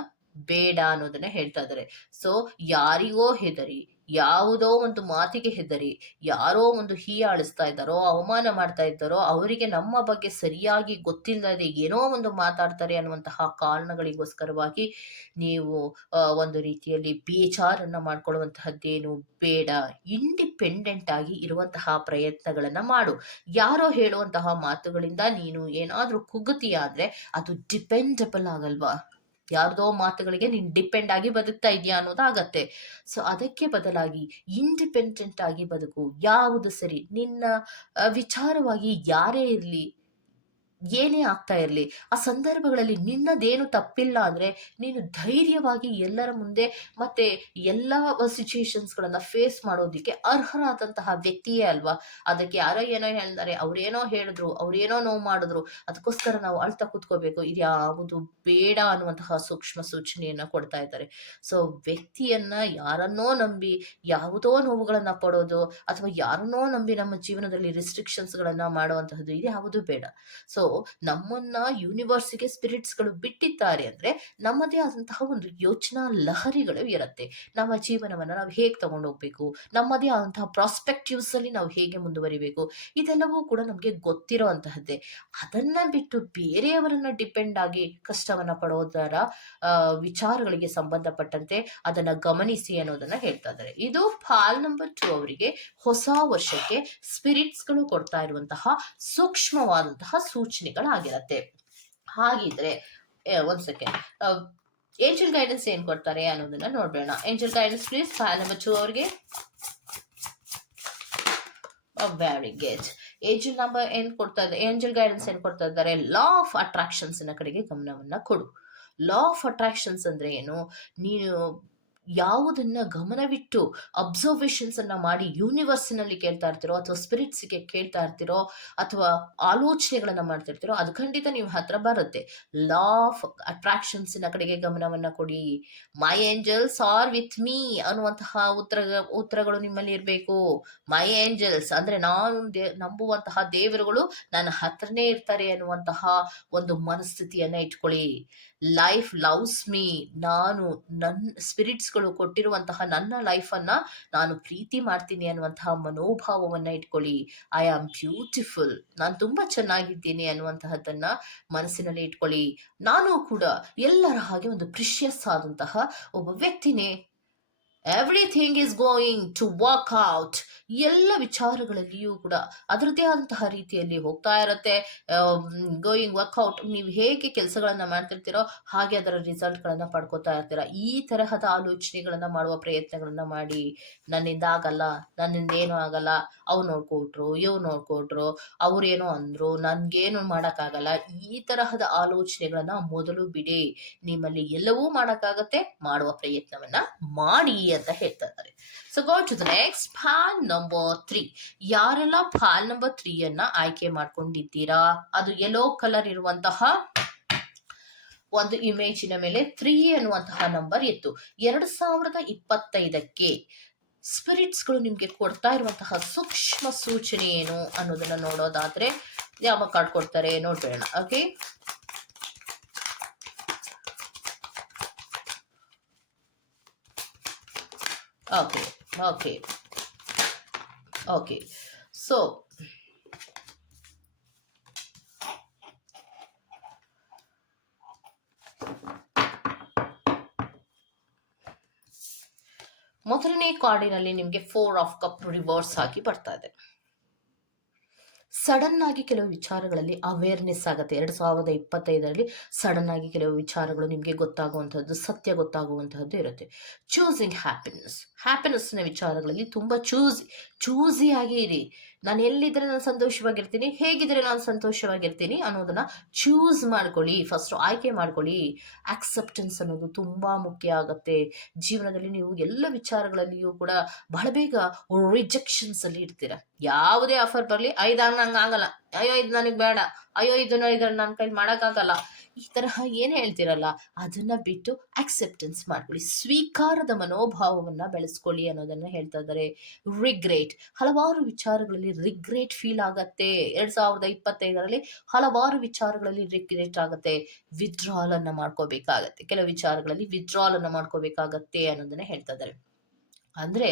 ಬೇಡ ಅನ್ನೋದನ್ನ ಹೇಳ್ತಾ ಇದ್ದಾರೆ. ಸೊ ಯಾರಿಗೋ ಹೆದರಿ ಯಾವುದೋ ಒಂದು ಮಾತಿಗೆ ಹೆದರಿ, ಯಾರೋ ಒಂದು ಹೀಯಾಳಿಸ್ತಾ ಇದ್ದಾರೋ, ಅವಮಾನ ಮಾಡ್ತಾ ಇದ್ದಾರೋ, ಅವರಿಗೆ ನಮ್ಮ ಬಗ್ಗೆ ಸರಿಯಾಗಿ ಗೊತ್ತಿಲ್ಲದೆ ಏನೋ ಒಂದು ಮಾತಾಡ್ತಾರೆ ಅನ್ನುವಂತಹ ಕಾರಣಗಳಿಗೋಸ್ಕರವಾಗಿ ನೀವು ಒಂದು ರೀತಿಯಲ್ಲಿ ಬೇಜಾರನ್ನ ಮಾಡ್ಕೊಳ್ಳುವಂತಹದ್ದೇನು ಬೇಡ. ಇಂಡಿಪೆಂಡೆಂಟ್ ಆಗಿ ಇರುವಂತಹ ಪ್ರಯತ್ನಗಳನ್ನ ಮಾಡು. ಯಾರೋ ಹೇಳುವಂತಹ ಮಾತುಗಳಿಂದ ನೀನು ಏನಾದ್ರೂ ಕುಗ್ಗುತ್ತೀಯಾದರೆ ಅದು ಡಿಪೆಂಡಬಲ್ ಆಗಲ್ವಾ? ಯಾರ್ದೋ ಮಾತುಗಳಿಗೆ ನೀನು ಡಿಪೆಂಡ್ ಆಗಿ ಬದುಕ್ತಾ ಇದೆಯಾ ಅನ್ನೋದಾಗತ್ತೆ ಸೊ ಅದಕ್ಕೆ ಬದಲಾಗಿ ಇಂಡಿಪೆಂಡೆಂಟ್ ಆಗಿ ಬದುಕು. ಯಾವುದು ಸರಿ? ನಿನ್ನ ವಿಚಾರವಾಗಿ ಯಾರೇ ಇರಲಿ ಏನೇ ಆಗ್ತಾ ಇರಲಿ, ಆ ಸಂದರ್ಭಗಳಲ್ಲಿ ನಿನ್ನದೇನು ತಪ್ಪಿಲ್ಲ ಅಂದರೆ ನೀನು ಧೈರ್ಯವಾಗಿ ಎಲ್ಲರ ಮುಂದೆ ಮತ್ತೆ ಎಲ್ಲ ಸಿಚುಯೇಷನ್ಸ್ಗಳನ್ನು ಫೇಸ್ ಮಾಡೋದಕ್ಕೆ ಅರ್ಹರಾದಂತಹ ವ್ಯಕ್ತಿಯೇ ಅಲ್ವಾ? ಅದಕ್ಕೆ ಯಾರೋ ಏನೋ ಹೇಳ್ತಾರೆ, ಅವ್ರೇನೋ ಹೇಳಿದ್ರು, ಅವ್ರೇನೋ ನೋವು ಮಾಡಿದ್ರು, ಅದಕ್ಕೋಸ್ಕರ ನಾವು ಅಳ್ತಾ ಕೂತ್ಕೋಬೇಕು. ಇದು ಯಾವುದು ಬೇಡ ಅನ್ನುವಂತಹ ಸೂಕ್ಷ್ಮ ಸೂಚನೆಯನ್ನು ಕೊಡ್ತಾ ಇದ್ದಾರೆ. ಸೊ ವ್ಯಕ್ತಿಯನ್ನ ಯಾರನ್ನೋ ನಂಬಿ ಯಾವುದೋ ನೋವುಗಳನ್ನು ಪಡೋದು ಅಥವಾ ಯಾರನ್ನೋ ನಂಬಿ ನಮ್ಮ ಜೀವನದಲ್ಲಿ ರಿಸ್ಟ್ರಿಕ್ಷನ್ಸ್ಗಳನ್ನು ಮಾಡುವಂತಹದ್ದು ಇದು ಯಾವುದು ಬೇಡ. ಸೊ ನಮ್ಮನ್ನ ಯೂನಿವರ್ಸಿಗೆ ಸ್ಪಿರಿಟ್ಸ್ಗಳು ಬಿಟ್ಟಿದ್ದಾರೆ ಅಂದ್ರೆ ನಮ್ಮದೇ ಆದಂತಹ ಒಂದು ಯೋಚನಾ ಲಹರಿಗಳು ಇರುತ್ತೆ. ನಮ್ಮ ಜೀವನವನ್ನ ನಾವು ಹೇಗೆ ತಗೊಂಡು ಹೋಗ್ಬೇಕು ನಮ್ಮದೇ ಆದಂತಹ ಪ್ರಾಸ್ಪೆಕ್ಟಿವ್ಸ್ ಅಲ್ಲಿ ನಾವು ಹೇಗೆ ಮುಂದುವರಿಬೇಕು? ಇದೆಲ್ಲವೂ ಕೂಡ ನಮಗೆ ಗೊತ್ತಿರೋ ಅಂತಹದ್ದೇ ಅದನ್ನ ಬಿಟ್ಟು ಬೇರೆಯವರನ್ನ ಡಿಪೆಂಡ್ ಆಗಿ ಕಷ್ಟವನ್ನ ಪಡೋದರ ವಿಚಾರಗಳಿಗೆ ಸಂಬಂಧಪಟ್ಟಂತೆ ಅದನ್ನ ಗಮನಿಸಿ ಅನ್ನೋದನ್ನ ಹೇಳ್ತಾ ಇದ್ದಾರೆ. ಇದು ಫಾಲ್ ನಂಬರ್ ಟು ಅವರಿಗೆ ಹೊಸ ವರ್ಷಕ್ಕೆ ಸ್ಪಿರಿಟ್ಸ್ಗಳು ಕೊಡ್ತಾ ಇರುವಂತಹ ಸೂಕ್ಷ್ಮವಾದಂತಹ ಸೂಚನೆಗಳಾಗಿರತ್ತೆ ಹಾಗಿದ್ರೆ ಒಂದು ಸೆಕೆಂಡ್ ಏಂಜಲ್ ಗೈಡೆನ್ಸ್ ಏನ್ ಕೊಡ್ತಾರೆ ಅನ್ನೋದನ್ನ ನೋಡ್ಬೇಡ. Angel guidance please pile number two ಅವ್ರಿಗೆ ವೆರಿ ಗುಡ್ ಏಂಜಲ್ ನಂಬರ್ ಏನ್ ಕೊಡ್ತಾ ಇದ್ದಾರೆ? ಏಂಜಲ್ ಗೈಡೆನ್ಸ್ ಏನ್ ಕೊಡ್ತಾ ಇದ್ದಾರೆ? ಲಾ ಆಫ್ ಅಟ್ರಾಕ್ಷನ್ಸ್ ಕಡೆಗೆ ಗಮನವನ್ನ ಕೊಡು. ಲಾ ಆಫ್ ಅಟ್ರಾಕ್ಷನ್ಸ್ ಅಂದ್ರೆ ಏನು? ನೀನು ಯಾವುದನ್ನ ಗಮನವಿಟ್ಟು ಅಬ್ಸರ್ವೇಷನ್ಸ್ ಅನ್ನ ಮಾಡಿ ಯೂನಿವರ್ಸ್ನಲ್ಲಿ ಕೇಳ್ತಾ ಇರ್ತಿರೋ ಅಥವಾ ಸ್ಪಿರಿಟ್ಸ್ಗೆ ಕೇಳ್ತಾ ಇರ್ತಿರೋ ಅಥವಾ ಆಲೋಚನೆಗಳನ್ನ ಮಾಡ್ತಿರ್ತಿರೋ ಅದು ಖಂಡಿತ ನೀವು ಹತ್ರ ಬರುತ್ತೆ. ಲಾ ಆಫ್ ಅಟ್ರಾಕ್ಷನ್ಸಿನ ಕಡೆಗೆ ಗಮನವನ್ನ ಕೊಡಿ. My angels are with me ಅನ್ನುವಂತಹ ಉತ್ತರ, ಉತ್ತರಗಳು ನಿಮ್ಮಲ್ಲಿ ಇರಬೇಕು. ಮೈ ಏಂಜಲ್ಸ್ ಅಂದ್ರೆ ನಾನು ನಂಬುವಂತಹ ದೇವರುಗಳು ನನ್ನ ಹತ್ರನೇ ಇರ್ತಾರೆ ಅನ್ನುವಂತಹ ಒಂದು ಮನಸ್ಥಿತಿಯನ್ನ ಇಟ್ಕೊಳ್ಳಿ. ಲೈಫ್ ಲವ್ಸ್ ಮೀ ನಾನು ನನ್ನ ಸ್ಪಿರಿಟ್ಸ್ಗಳು ಕೊಟ್ಟಿರುವಂತಹ ನನ್ನ ಲೈಫನ್ನ ನಾನು ಪ್ರೀತಿ ಮಾಡ್ತೀನಿ ಅನ್ನುವಂತಹ ಮನೋಭಾವವನ್ನ ಇಟ್ಕೊಳ್ಳಿ. ಐ ಆಮ್ ಬ್ಯೂಟಿಫುಲ್ ನಾನು ತುಂಬಾ ಚೆನ್ನಾಗಿದ್ದೀನಿ ಅನ್ನುವಂತಹದ್ದನ್ನ ಮನಸ್ಸಿನಲ್ಲಿ ಇಟ್ಕೊಳ್ಳಿ. ನಾನು ಕೂಡ ಎಲ್ಲರ ಹಾಗೆ ಒಂದು ಪ್ರಿಷಿಯಸ್ ಆದಂತಹ ಒಬ್ಬ ವ್ಯಕ್ತಿನೇ everything is going to work out ಎಲ್ಲ ವಿಚಾರಗಳಲ್ಲಿಯೂ ಕೂಡ ಅದರದ್ದೇ ಆದಂತಹ ರೀತಿಯಲ್ಲಿ ಹೋಗ್ತಾ ಇರತ್ತೆ. ಗೋಯಿಂಗ್ ವರ್ಕ್ಔಟ್ ನೀವು ಹೇಗೆ ಕೆಲಸಗಳನ್ನ ಮಾಡ್ತಿರ್ತೀರೋ ಹಾಗೆ ಅದರ ರಿಸಲ್ಟ್ಗಳನ್ನ ಪಡ್ಕೋತಾ ಇರ್ತೀರ. ಈ ತರಹದ ಆಲೋಚನೆಗಳನ್ನ ಮಾಡುವ ಪ್ರಯತ್ನಗಳನ್ನ ಮಾಡಿ. ನನ್ನಿಂದ ಆಗಲ್ಲ ನನ್ನಿಂದ ಏನೂ ಆಗಲ್ಲ, ಅವ್ರು ನೋಡ್ಕೊಟ್ರು, ಇವ್ರು ನೋಡ್ಕೊಟ್ರು, ಅವ್ರೇನೋ ಅಂದ್ರು, ನನ್ಗೇನು ಮಾಡೋಕ್ಕಾಗಲ್ಲ. ಈ ತರಹದ ಆಲೋಚನೆಗಳನ್ನ ಮೊದಲು ಬಿಡಿ. ನಿಮ್ಮಲ್ಲಿ ಎಲ್ಲವೂ ಮಾಡೋಕ್ಕಾಗತ್ತೆ, ಮಾಡುವ ಪ್ರಯತ್ನವನ್ನ ಮಾಡಿ ಅಂತ ಹೇಳ್ತಾ ಇದ್ದಾರೆ so go to the next pile number three ಯಾರೆಲ್ಲ ಫಾಲ್ ನಂಬರ್ ತ್ರೀ ಅನ್ನ ಆಯ್ಕೆ ಮಾಡ್ಕೊಂಡಿದ್ದೀರಾ? ಅದು ಯೆಲ್ಲೋ ಕಲರ್ ಇರುವಂತಹ ಒಂದು ಇಮೇಜಿನ ಮೇಲೆ ತ್ರೀ ಅನ್ನುವಂತಹ ನಂಬರ್ ಇತ್ತು. ಎರಡ್ ಸಾವಿರದ ಇಪ್ಪತ್ತೈದಕ್ಕೆ ಸ್ಪಿರಿಟ್ಸ್ಗಳು ನಿಮ್ಗೆ ಕೊಡ್ತಾ ಇರುವಂತಹ ಸೂಕ್ಷ್ಮ ಸೂಚನೆ ಏನು ಅನ್ನೋದನ್ನ ನೋಡೋದಾದ್ರೆ ಯಾವ ಕಾರ್ಡ್ ಕೊಡ್ತಾರೆ ನೋಡ್ಬೇಡ okay okay okay okay so ಮೊದಲನೇ ಕಾರ್ಡಿನಲ್ಲಿ ನಿಮಗೆ ಫೋರ್ ಆಫ್ ಕಪ್ ರಿವರ್ಸ್ ಆಗಿ ಬರ್ತಾ ಇದೆ. ಸಡನ್ ಆಗಿ ಕೆಲವು ವಿಚಾರಗಳಲ್ಲಿ ಅವೇರ್ನೆಸ್ ಆಗುತ್ತೆ. ಎರಡು ಸಾವಿರದ ಇಪ್ಪತ್ತೈದರಲ್ಲಿ ಸಡನ್ ಆಗಿ ಕೆಲವು ವಿಚಾರಗಳು ನಿಮಗೆ ಗೊತ್ತಾಗುವಂಥದ್ದು, ಸತ್ಯ ಗೊತ್ತಾಗುವಂತಹದ್ದು ಇರುತ್ತೆ. ಚೂಸಿಂಗ್ ಹ್ಯಾಪಿನೆಸ್ ಹ್ಯಾಪಿನೆಸ್ನ ವಿಚಾರಗಳಲ್ಲಿ ತುಂಬ ಚೂಸ್ ಚೂಸಿ ಆಗಿ ಇರಿ. ನಾನು ಎಲ್ಲಿದ್ರೆ ನಾನು ಸಂತೋಷವಾಗಿರ್ತೀನಿ, ಹೇಗಿದ್ರೆ ನಾನು ಸಂತೋಷವಾಗಿರ್ತೀನಿ ಅನ್ನೋದನ್ನ ಚೂಸ್ ಮಾಡ್ಕೊಳ್ಳಿ. ಫಸ್ಟ್ ಆಯ್ಕೆ ಮಾಡ್ಕೊಳ್ಳಿ. ಆಕ್ಸೆಪ್ಟೆನ್ಸ್ ಅನ್ನೋದು ತುಂಬಾ ಮುಖ್ಯ ಆಗತ್ತೆ. ಜೀವನದಲ್ಲಿ ನೀವು ಎಲ್ಲ ವಿಚಾರಗಳಲ್ಲಿಯೂ ಕೂಡ ಬಹಳ ಬೇಗ ರಿಜೆಕ್ಷನ್ಸ್ ಅಲ್ಲಿ ಇರ್ತೀರ. ಯಾವುದೇ ಆಫರ್ ಬರಲಿ ಐದಾಗ ನಂಗೆ ಆಗಲ್ಲ. ಅಯ್ಯೋ, ಇದು ನನಗೆ ಬೇಡ. ಅಯ್ಯೋ ಇದನ್ನ ಇದ್ರ ನನ್ನ ಕೈಲಿ ಮಾಡೋಕ್ಕಾಗಲ್ಲ. ಈ ತರಹ ಏನು ಹೇಳ್ತಿರಲ್ಲ, ಅದನ್ನ ಬಿಟ್ಟು ಅಕ್ಸೆಪ್ಟೆನ್ಸ್ ಮಾಡ್ಕೊಳ್ಳಿ. ಸ್ವೀಕಾರದ ಮನೋಭಾವವನ್ನ ಬೆಳೆಸ್ಕೊಳ್ಳಿ ಅನ್ನೋದನ್ನ ಹೇಳ್ತಾ ಇದ್ದಾರೆ. ರಿಗ್ರೇಟ್ ಹಲವಾರು ವಿಚಾರಗಳಲ್ಲಿ ರಿಗ್ರೇಟ್ ಫೀಲ್ ಆಗತ್ತೆ. ಎರಡ್ ಸಾವಿರದ ಇಪ್ಪತ್ತೈದರಲ್ಲಿ ಹಲವಾರು ವಿಚಾರಗಳಲ್ಲಿ ರಿಗ್ರೇಟ್ ಆಗತ್ತೆ. ವಿತ್ಡ್ರಾಲ್ ಅನ್ನ ಮಾಡ್ಕೋಬೇಕಾಗತ್ತೆ. ಕೆಲವು ವಿಚಾರಗಳಲ್ಲಿ ವಿತ್ಡ್ರಾಲ್ ಅನ್ನ ಮಾಡ್ಕೋಬೇಕಾಗತ್ತೆ ಅನ್ನೋದನ್ನ ಹೇಳ್ತಾ ಇದ್ದಾರೆ. ಅಂದ್ರೆ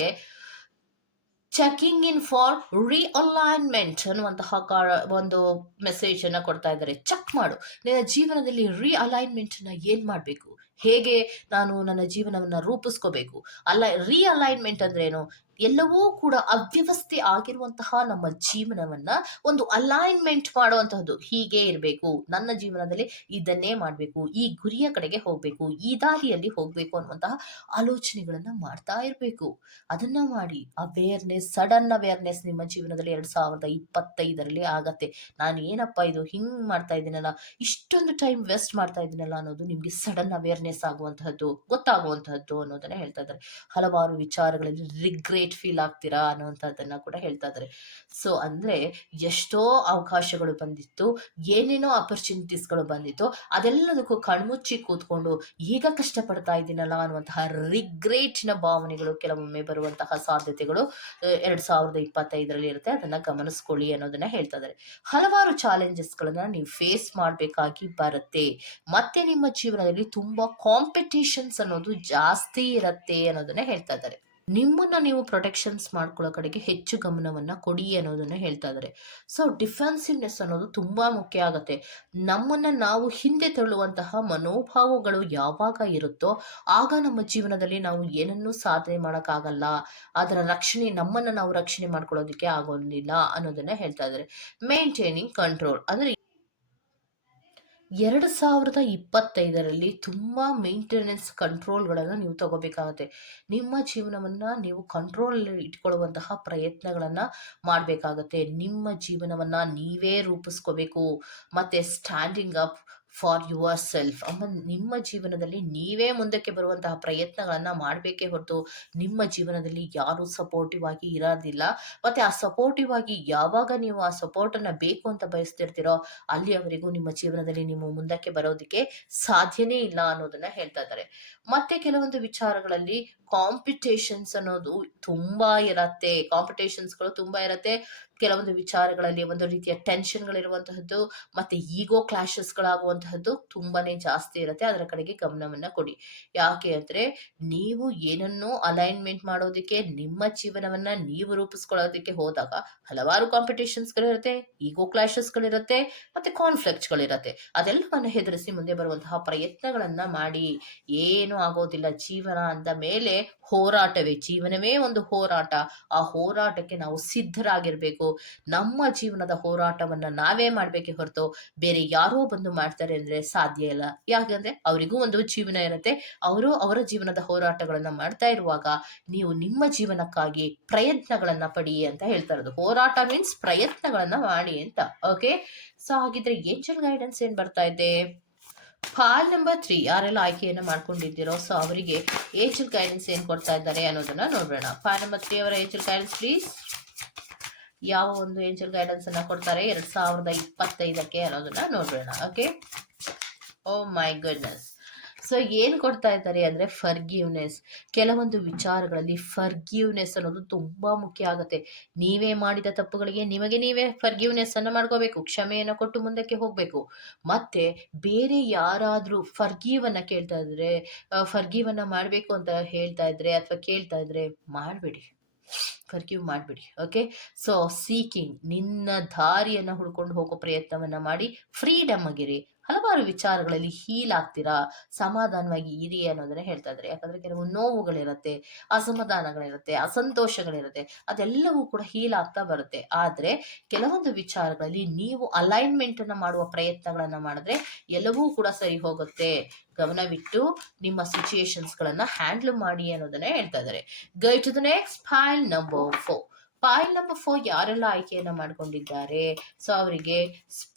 ಚೆಕಿಂಗ್ ಇನ್ ಫಾರ್ ರಿಅಲೈನ್ಮೆಂಟ್ ಅನ್ನುವಂತಹ ಕಾ- ಒಂದು ಮೆಸೇಜ್ ಅನ್ನ ಕೊಡ್ತಾ ಇದ್ದಾರೆ. ಚೆಕ್ ಮಾಡು. ನಿನ್ನ ಜೀವನದಲ್ಲಿ ರಿಅಲೈನ್ಮೆಂಟ್ನ ಏನ್ ಮಾಡ್ಬೇಕು? ಹೇಗೆ ನಾನು ನನ್ನ ಜೀವನವನ್ನ ರೂಪಿಸ್ಕೋಬೇಕು? ಅಲ್ಲ ರಿಅಲೈನ್ಮೆಂಟ್ ಅಂದ್ರೆ ಏನು ಎಲ್ಲವೂ ಕೂಡ ಅವ್ಯವಸ್ಥೆ ಆಗಿರುವಂತಹ ನಮ್ಮ ಜೀವನವನ್ನ ಒಂದು ಅಲೈನ್ಮೆಂಟ್ ಮಾಡುವಂತಹದ್ದು ಹೀಗೆ ಇರಬೇಕು. ನನ್ನ ಜೀವನದಲ್ಲಿ ಇದನ್ನೇ ಮಾಡಬೇಕು. ಈ ಗುರಿಯ ಕಡೆಗೆ ಹೋಗ್ಬೇಕು. ಈ ದಾರಿಯಲ್ಲಿ ಹೋಗ್ಬೇಕು ಅನ್ನುವಂತಹ ಆಲೋಚನೆಗಳನ್ನ ಮಾಡ್ತಾ ಇರಬೇಕು. ಅದನ್ನ ಮಾಡಿ ಅವೇರ್ನೆಸ್ ಸಡನ್ ಅವೇರ್ನೆಸ್ ನಿಮ್ಮ ಜೀವನದಲ್ಲಿ ಎರಡ್ ಸಾವಿರದ ಇಪ್ಪತ್ತೈದರಲ್ಲಿ ಆಗತ್ತೆ. ನಾನು ಏನಪ್ಪ ಇದು ಹಿಂಗ್ ಮಾಡ್ತಾ ಇದ್ದೀನಲ್ಲ, ಇಷ್ಟೊಂದು ಟೈಮ್ ವೇಸ್ಟ್ ಮಾಡ್ತಾ ಇದ್ದೀನಲ್ಲ ಅನ್ನೋದು ನಿಮ್ಗೆ ಸಡನ್ ಅವೇರ್ನೆಸ್ ಆಗುವಂತಹದ್ದು, ಗೊತ್ತಾಗುವಂತಹದ್ದು ಅನ್ನೋದನ್ನ ಹೇಳ್ತಾ ಇದ್ದಾರೆ. ಹಲವಾರು ವಿಚಾರಗಳಲ್ಲಿ ರಿಗ್ರೆಟ್ ಫೀಲ್ ಆಗ್ತೀರಾ ಅನ್ನುವಂಥದ್ದನ್ನ ಕೂಡ ಹೇಳ್ತಾ ಇದ್ದಾರೆ ಸೊ ಅಂದ್ರೆ ಎಷ್ಟೋ ಅವಕಾಶಗಳು ಬಂದಿತ್ತು, ಏನೇನೋ ಅಪರ್ಚುನಿಟೀಸ್ಗಳು ಬಂದಿತ್ತು, ಅದೆಲ್ಲದಕ್ಕೂ ಕಣ್ಮುಚ್ಚಿ ಕೂತ್ಕೊಂಡು ಈಗ ಕಷ್ಟಪಡ್ತಾ ಇದ್ದೀನಲ್ಲ ಅನ್ನುವಂತಹ ರಿಗ್ರೇಟ್ನ ಭಾವನೆಗಳು ಕೆಲವೊಮ್ಮೆ ಬರುವಂತಹ ಸಾಧ್ಯತೆಗಳು ಎರಡ್ ಸಾವಿರದ ಇಪ್ಪತ್ತೈದರಲ್ಲಿ ಇರುತ್ತೆ. ಅದನ್ನ ಗಮನಿಸ್ಕೊಳ್ಳಿ ಅನ್ನೋದನ್ನ ಹೇಳ್ತಾ ಇದ್ದಾರೆ ಹಲವಾರು ಚಾಲೆಂಜಸ್ಗಳನ್ನ ನೀವು ಫೇಸ್ ಮಾಡಬೇಕಾಗಿ ಬರುತ್ತೆ. ಮತ್ತೆ ನಿಮ್ಮ ಜೀವನದಲ್ಲಿ ತುಂಬಾ ಕಾಂಪಿಟೇಷನ್ಸ್ ಅನ್ನೋದು ಜಾಸ್ತಿ ಇರತ್ತೆ ಅನ್ನೋದನ್ನ ಹೇಳ್ತಾ ಇದ್ದಾರೆ ನಿಮ್ಮನ್ನ ನೀವು ಪ್ರೊಟೆಕ್ಷನ್ಸ್ ಮಾಡ್ಕೊಳ್ಳೋ ಕಡೆಗೆ ಹೆಚ್ಚು ಗಮನವನ್ನು ಕೊಡಿ ಅನ್ನೋದನ್ನ ಹೇಳ್ತಾ ಇದ್ದಾರೆ ಸೊ ಡಿಫೆನ್ಸಿವ್ನೆಸ್ ಅನ್ನೋದು ತುಂಬಾ ಮುಖ್ಯ ಆಗುತ್ತೆ. ನಮ್ಮನ್ನ ನಾವು ಹಿಂದೆ ತಳ್ಳುವಂತಹ ಮನೋಭಾವಗಳು ಯಾವಾಗ ಇರುತ್ತೋ ಆಗ ನಮ್ಮ ಜೀವನದಲ್ಲಿ ನಾವು ಏನನ್ನೂ ಸಾಧನೆ ಮಾಡೋಕ್ಕಾಗಲ್ಲ. ಅದರ ರಕ್ಷಣೆ, ನಮ್ಮನ್ನು ನಾವು ರಕ್ಷಣೆ ಮಾಡ್ಕೊಳ್ಳೋದಕ್ಕೆ ಆಗೋದಿಲ್ಲ ಅನ್ನೋದನ್ನ ಹೇಳ್ತಾ ಇದ್ದಾರೆ ಮೇಂಟೈನಿಂಗ್ ಕಂಟ್ರೋಲ್ ಅಂದ್ರೆ ಎರಡು ಸಾವಿರದ ಇಪ್ಪತ್ತೈದರಲ್ಲಿ ತುಂಬ ಮೇಂಟೆನೆನ್ಸ್ ಕಂಟ್ರೋಲ್ಗಳನ್ನು ನೀವು ತಗೋಬೇಕಾಗುತ್ತೆ. ನಿಮ್ಮ ಜೀವನವನ್ನು ನೀವು ಕಂಟ್ರೋಲ್ ಇಟ್ಕೊಳ್ಳುವಂತಹ ಪ್ರಯತ್ನಗಳನ್ನು ಮಾಡಬೇಕಾಗತ್ತೆ. ನಿಮ್ಮ ಜೀವನವನ್ನು ನೀವೇ ರೂಪಿಸ್ಕೋಬೇಕು. ಮತ್ತು standing up for yourself ಅಮ್ಮ, ನಿಮ್ಮ ಜೀವನದಲ್ಲಿ ನೀವೇ ಮುಂದಕ್ಕೆ ಬರುವಂತಹ ಪ್ರಯತ್ನಗಳನ್ನು ಮಾಡಬೇಕೇ ಹೊರತು ನಿಮ್ಮ ಜೀವನದಲ್ಲಿ ಯಾರೂ ಸಪೋರ್ಟಿವ್ ಆಗಿ ಇರೋದಿಲ್ಲ. ಮತ್ತು ಆ ಸಪೋರ್ಟಿವ್ ಆಗಿ ಯಾವಾಗ ನೀವು ಆ ಸಪೋರ್ಟನ್ನು ಬೇಕು ಅಂತ ಬಯಸ್ತಿರ್ತೀರೋ, ಅಲ್ಲಿಯವರೆಗೂ ನಿಮ್ಮ ಜೀವನದಲ್ಲಿ ನೀವು ಮುಂದಕ್ಕೆ ಬರೋದಕ್ಕೆ ಸಾಧ್ಯನೇ ಇಲ್ಲ ಅನ್ನೋದನ್ನ ಹೇಳ್ತಾ ಇದ್ದಾರೆ. ಮತ್ತೆ ಕೆಲವೊಂದು ವಿಚಾರಗಳಲ್ಲಿ ಕಾಂಪಿಟೇಷನ್ಸ್ ಅನ್ನೋದು ತುಂಬಾ ಇರತ್ತೆ. ಕಾಂಪಿಟೇಷನ್ಸ್ಗಳು ತುಂಬಾ ಇರತ್ತೆ. ಕೆಲವೊಂದು ವಿಚಾರಗಳಲ್ಲಿ ಒಂದು ರೀತಿಯ ಟೆನ್ಷನ್ಗಳಿರುವಂತಹದ್ದು ಮತ್ತೆ ಈಗೋ ಕ್ಲಾಶಸ್ಗಳಾಗುವಂತಹದ್ದು ತುಂಬಾನೇ ಜಾಸ್ತಿ ಇರುತ್ತೆ. ಅದರ ಕಡೆಗೆ ಗಮನವನ್ನ ಕೊಡಿ. ಯಾಕೆ ಅಂದ್ರೆ ನೀವು ಏನನ್ನೋ ಅಲೈನ್ಮೆಂಟ್ ಮಾಡೋದಕ್ಕೆ, ನಿಮ್ಮ ಜೀವನವನ್ನ ನೀವು ರೂಪಿಸ್ಕೊಳ್ಳೋದಕ್ಕೆ ಹೋದಾಗ ಹಲವಾರು ಕಾಂಪಿಟೇಷನ್ಸ್ಗಳಿರುತ್ತೆ ಈಗೋ ಕ್ಲಾಶಸ್ಗಳಿರುತ್ತೆ ಮತ್ತೆ ಕಾನ್ಫ್ಲಿಕ್ಟ್ಸ್ಗಳಿರುತ್ತೆ ಅದೆಲ್ಲವನ್ನು ಹೆದರಿಸಿ ಮುಂದೆ ಬರುವಂತಹ ಪ್ರಯತ್ನಗಳನ್ನ ಮಾಡಿ. ಏನೂ ಆಗೋದಿಲ್ಲ. ಜೀವನ ಅಂದ ಮೇಲೆ ಹೋರಾಟವೇ, ಜೀವನವೇ ಒಂದು ಹೋರಾಟ. ಆ ಹೋರಾಟಕ್ಕೆ ನಾವು ಸಿದ್ಧರಾಗಿರ್ಬೇಕು. ನಮ್ಮ ಜೀವನದ ಹೋರಾಟವನ್ನ ನಾವೇ ಮಾಡ್ಬೇಕೆ ಹೊರತು ಬೇರೆ ಯಾರೋ ಬಂದು ಮಾಡ್ತಾರೆ ಅಂದ್ರೆ ಸಾಧ್ಯ ಇಲ್ಲ. ಯಾಕಂದ್ರೆ ಅವರಿಗೂ ಒಂದು ಜೀವನ ಇರುತ್ತೆ. ಅವರು ಅವರ ಜೀವನದ ಹೋರಾಟಗಳನ್ನ ಮಾಡ್ತಾ ಇರುವಾಗ ನೀವು ನಿಮ್ಮ ಜೀವನಕ್ಕಾಗಿ ಪ್ರಯತ್ನಗಳನ್ನ ಪಡಿ ಅಂತ ಹೇಳ್ತಾ ಇರೋದು. ಹೋರಾಟ ಮೀನ್ಸ್ ಪ್ರಯತ್ನಗಳನ್ನ ಮಾಡಿ ಅಂತ. ಓಕೆ ಸೊ ಹಾಗಿದ್ರೆ ಏಂಜಲ್ ಗೈಡೆನ್ಸ್ ಏನ್ ಬರ್ತಾ ಇದೆ? ಫಾಲ್ ನಂಬರ್ ತ್ರೀ ಯಾರೆಲ್ಲ ಆಯ್ಕೆಯನ್ನು ಮಾಡ್ಕೊಂಡಿದ್ದೀರೋ ಸೊ ಅವರಿಗೆ ಏಜಲ್ ಗೈಡೆನ್ಸ್ ಏನ್ ಕೊಡ್ತಾ ಇದ್ದಾರೆ ಅನ್ನೋದನ್ನ ನೋಡೋಣ ಫಾಲ್ ನಂಬರ್ ತ್ರೀ ಅವರ ಏಜಲ್ ಗೈಡೆನ್ಸ್ ಪ್ಲೀಸ್ ಯಾವ ಒಂದು ಏಂಜಲ್ ಗೈಡೆನ್ಸ್ ಅನ್ನ ಕೊಡ್ತಾರೆ? ಎರಡ್ ಸಾವಿರದ ಇಪ್ಪತ್ತೈದಕ್ಕೆ ಅನ್ನೋದನ್ನ ನೋಡೋಣ okay oh my goodness so ಏನು ಕೊಡ್ತಾ ಇದ್ದಾರೆ ಅಂದರೆ ಫರ್ಗಿವ್ನೆಸ್ ಕೆಲವೊಂದು ವಿಚಾರಗಳಲ್ಲಿ ಫರ್ಗಿವ್ನೆಸ್ ಅನ್ನೋದು ತುಂಬ ಮುಖ್ಯ ಆಗುತ್ತೆ. ನೀವೇ ಮಾಡಿದ ತಪ್ಪುಗಳಿಗೆ ನಿಮಗೆ ನೀವೇ ಫರ್ಗಿವ್ನೆಸ್ ಅನ್ನು ಮಾಡ್ಕೋಬೇಕು. ಕ್ಷಮೆಯನ್ನು ಕೊಟ್ಟು ಮುಂದಕ್ಕೆ ಹೋಗಬೇಕು. ಮತ್ತೆ ಬೇರೆ ಯಾರಾದರೂ ಅನ್ನ ಕೇಳ್ತಾ ಇದ್ರೆ ಫರ್ಗೀವನ್ನ ಮಾಡಬೇಕು ಅಂತ ಹೇಳ್ತಾ ಇದ್ರೆ ಅಥವಾ ಕೇಳ್ತಾ ಇದ್ರೆ ಮಾಡಬೇಡಿ. ಫರ್ಗಿವ್ ಮಾಡಿಬಿಡಿ ಓಕೆ ಸೊ ಸೀಕಿಂಗ್ ನಿನ್ನ ದಾರಿಯನ್ನು ಹುಡ್ಕೊಂಡು ಹೋಗೋ ಪ್ರಯತ್ನವನ್ನು ಮಾಡಿ ಫ್ರೀಡಮ್ ಆಗಿರಿ. ಹಲವಾರು ವಿಚಾರಗಳಲ್ಲಿ ಹೀಲ್ ಆಗ್ತೀರಾ ಸಮಾಧಾನವಾಗಿ ಇರಿ ಅನ್ನೋದನ್ನ ಹೇಳ್ತಾ ಇದ್ದಾರೆ. ಯಾಕಂದ್ರೆ ಕೆಲವು ನೋವುಗಳಿರುತ್ತೆ, ಅಸಮಾಧಾನಗಳಿರುತ್ತೆ, ಅಸಂತೋಷಗಳಿರುತ್ತೆ, ಅದೆಲ್ಲವೂ ಕೂಡ ಹೀಲ್ ಆಗ್ತಾ ಬರುತ್ತೆ. ಆದ್ರೆ ಕೆಲವೊಂದು ವಿಚಾರಗಳಲ್ಲಿ ನೀವು ಅಲೈನ್ಮೆಂಟ್ ಅನ್ನ ಮಾಡುವ ಪ್ರಯತ್ನಗಳನ್ನ ಮಾಡಿದ್ರೆ ಎಲ್ಲವೂ ಕೂಡ ಸರಿ ಹೋಗುತ್ತೆ. ಗಮನವಿಟ್ಟು ನಿಮ್ಮ ಸಿಚುಯೇಷನ್ಸ್ ಗಳನ್ನ ಹ್ಯಾಂಡಲ್ ಮಾಡಿ ಅನ್ನೋದನ್ನ ಹೇಳ್ತಾ ಇದ್ದಾರೆ. Go to the next pile number four pile number four ಯಾರೆಲ್ಲ ಆಯ್ಕೆಯನ್ನು ಮಾಡ್ಕೊಂಡಿದ್ದಾರೆ? ಸೊ ಅವರಿಗೆ